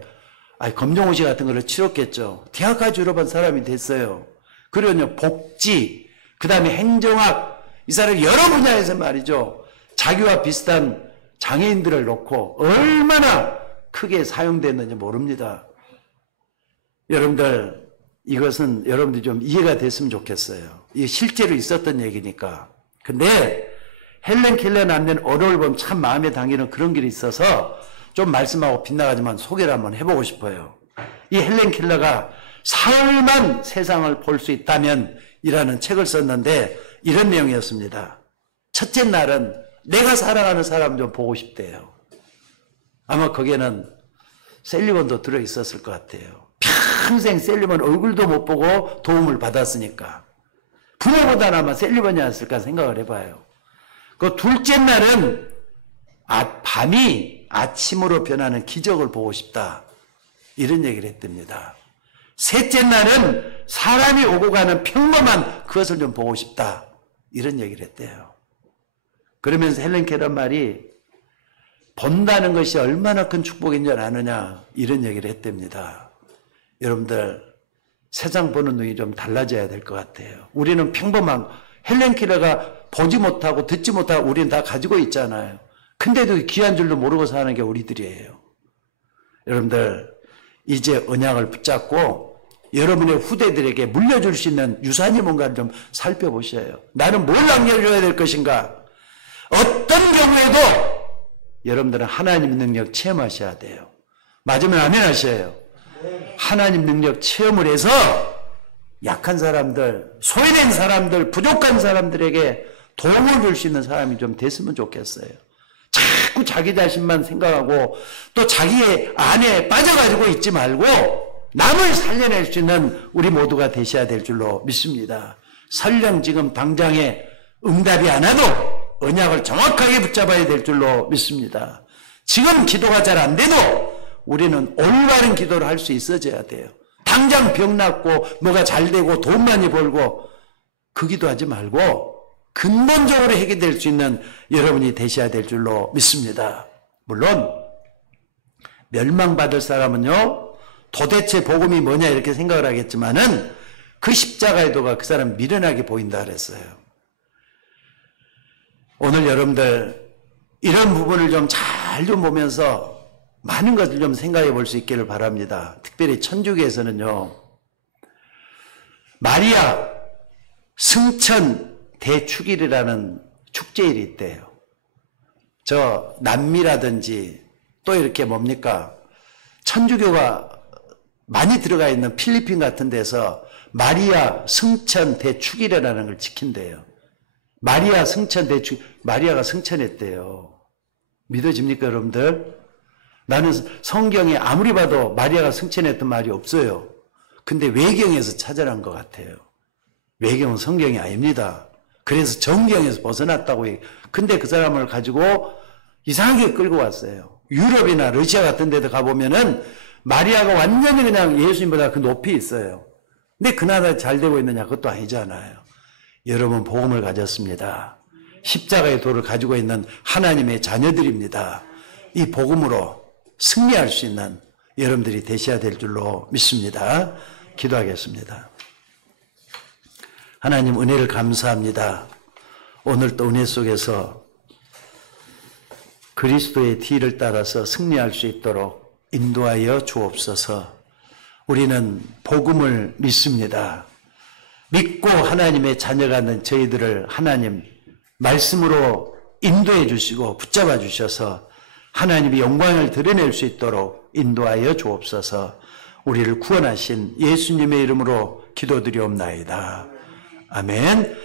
검정고시 같은 거를 치렀겠죠. 대학까지 졸업한 사람이 됐어요. 그리고 복지, 그 다음에 행정학, 이 사람이 여러 분야에서 말이죠. 자기와 비슷한 장애인들을 놓고 얼마나 크게 사용됐는지 모릅니다. 여러분들, 이것은 여러분들이 좀 이해가 됐으면 좋겠어요. 이게 실제로 있었던 얘기니까. 근데 헬렌 켈러는 안 된 어려움을 보면 참 마음에 당기는 그런 길이 있어서 좀 말씀하고 빗나가지만 소개를 한번 해보고 싶어요. 이 헬렌 켈러가 사흘만 세상을 볼 수 있다면 이라는 책을 썼는데 이런 내용이었습니다. 첫째 날은 내가 사랑하는 사람 좀 보고 싶대요. 아마 거기에는 셀리번도 들어있었을 것 같아요. 평생 셀리번 얼굴도 못 보고 도움을 받았으니까. 부모보다는 아마 셀리번이 었을까 생각을 해봐요. 그 둘째 날은 밤이 아침으로 변하는 기적을 보고 싶다. 이런 얘기를 했답니다. 셋째 날은 사람이 오고 가는 평범한 그것을 좀 보고 싶다. 이런 얘기를 했대요. 그러면서 헬렌 켈러 말이 본다는 것이 얼마나 큰 축복인 줄 아느냐 이런 얘기를 했답니다. 여러분들 세상 보는 눈이 좀 달라져야 될 것 같아요. 우리는 평범한 헬렌 켈러가 보지 못하고 듣지 못하고 우리는 다 가지고 있잖아요. 근데도 귀한 줄도 모르고 사는 게 우리들이에요. 여러분들 이제 언약을 붙잡고 여러분의 후대들에게 물려줄 수 있는 유산이 뭔가를 좀 살펴보셔요. 나는 뭘 남겨줘야 될 것인가? 어떤 경우에도 여러분들은 하나님 능력 체험하셔야 돼요. 맞으면 아멘 하셔요. 하나님 능력 체험을 해서 약한 사람들, 소외된 사람들, 부족한 사람들에게 도움을 줄 수 있는 사람이 좀 됐으면 좋겠어요. 자꾸 자기 자신만 생각하고 또 자기의 안에 빠져가지고 있지 말고 남을 살려낼 수 있는 우리 모두가 되셔야 될 줄로 믿습니다. 설령 지금 당장에 응답이 안 와도 언약을 정확하게 붙잡아야 될 줄로 믿습니다. 지금 기도가 잘 안 돼도 우리는 올바른 기도를 할 수 있어져야 돼요. 당장 병 낫고 뭐가 잘 되고 돈 많이 벌고 그 기도하지 말고 근본적으로 해결될 수 있는 여러분이 되셔야 될 줄로 믿습니다. 물론 멸망받을 사람은요 도대체 복음이 뭐냐 이렇게 생각을 하겠지만은 그 십자가의 도가 그 사람 미련하게 보인다 그랬어요. 오늘 여러분들 이런 부분을 좀 잘 좀 보면서 많은 것을 좀 생각해 볼 수 있기를 바랍니다. 특별히 천주교에서는요 마리아 승천 대축일이라는 축제일이 있대요. 저 남미라든지 또 이렇게 뭡니까? 천주교가 많이 들어가 있는 필리핀 같은 데서 마리아 승천 대축일이라는 걸 지킨대요. 마리아 승천 대축, 마리아가 승천했대요. 믿어집니까, 여러분들? 나는 성경에 아무리 봐도 마리아가 승천했던 말이 없어요. 근데 외경에서 찾아낸 것 같아요. 외경은 성경이 아닙니다. 그래서 정경에서 벗어났다고 얘기. 근데 그 사람을 가지고 이상하게 끌고 왔어요. 유럽이나 러시아 같은 데도 가보면은 마리아가 완전히 그냥 예수님보다 그 높이 있어요. 근데 그 나라 잘 되고 있느냐? 그것도 아니잖아요. 여러분 복음을 가졌습니다. 십자가의 도를 가지고 있는 하나님의 자녀들입니다. 이 복음으로 승리할 수 있는 여러분들이 되셔야 될 줄로 믿습니다. 기도하겠습니다. 하나님 은혜를 감사합니다. 오늘 또 은혜 속에서 그리스도의 뒤를 따라서 승리할 수 있도록 인도하여 주옵소서. 우리는 복음을 믿습니다. 믿고 하나님의 자녀가 된 저희들을 하나님 말씀으로 인도해 주시고 붙잡아 주셔서 하나님의 영광을 드러낼 수 있도록 인도하여 주옵소서. 우리를 구원하신 예수님의 이름으로 기도드리옵나이다. 아멘.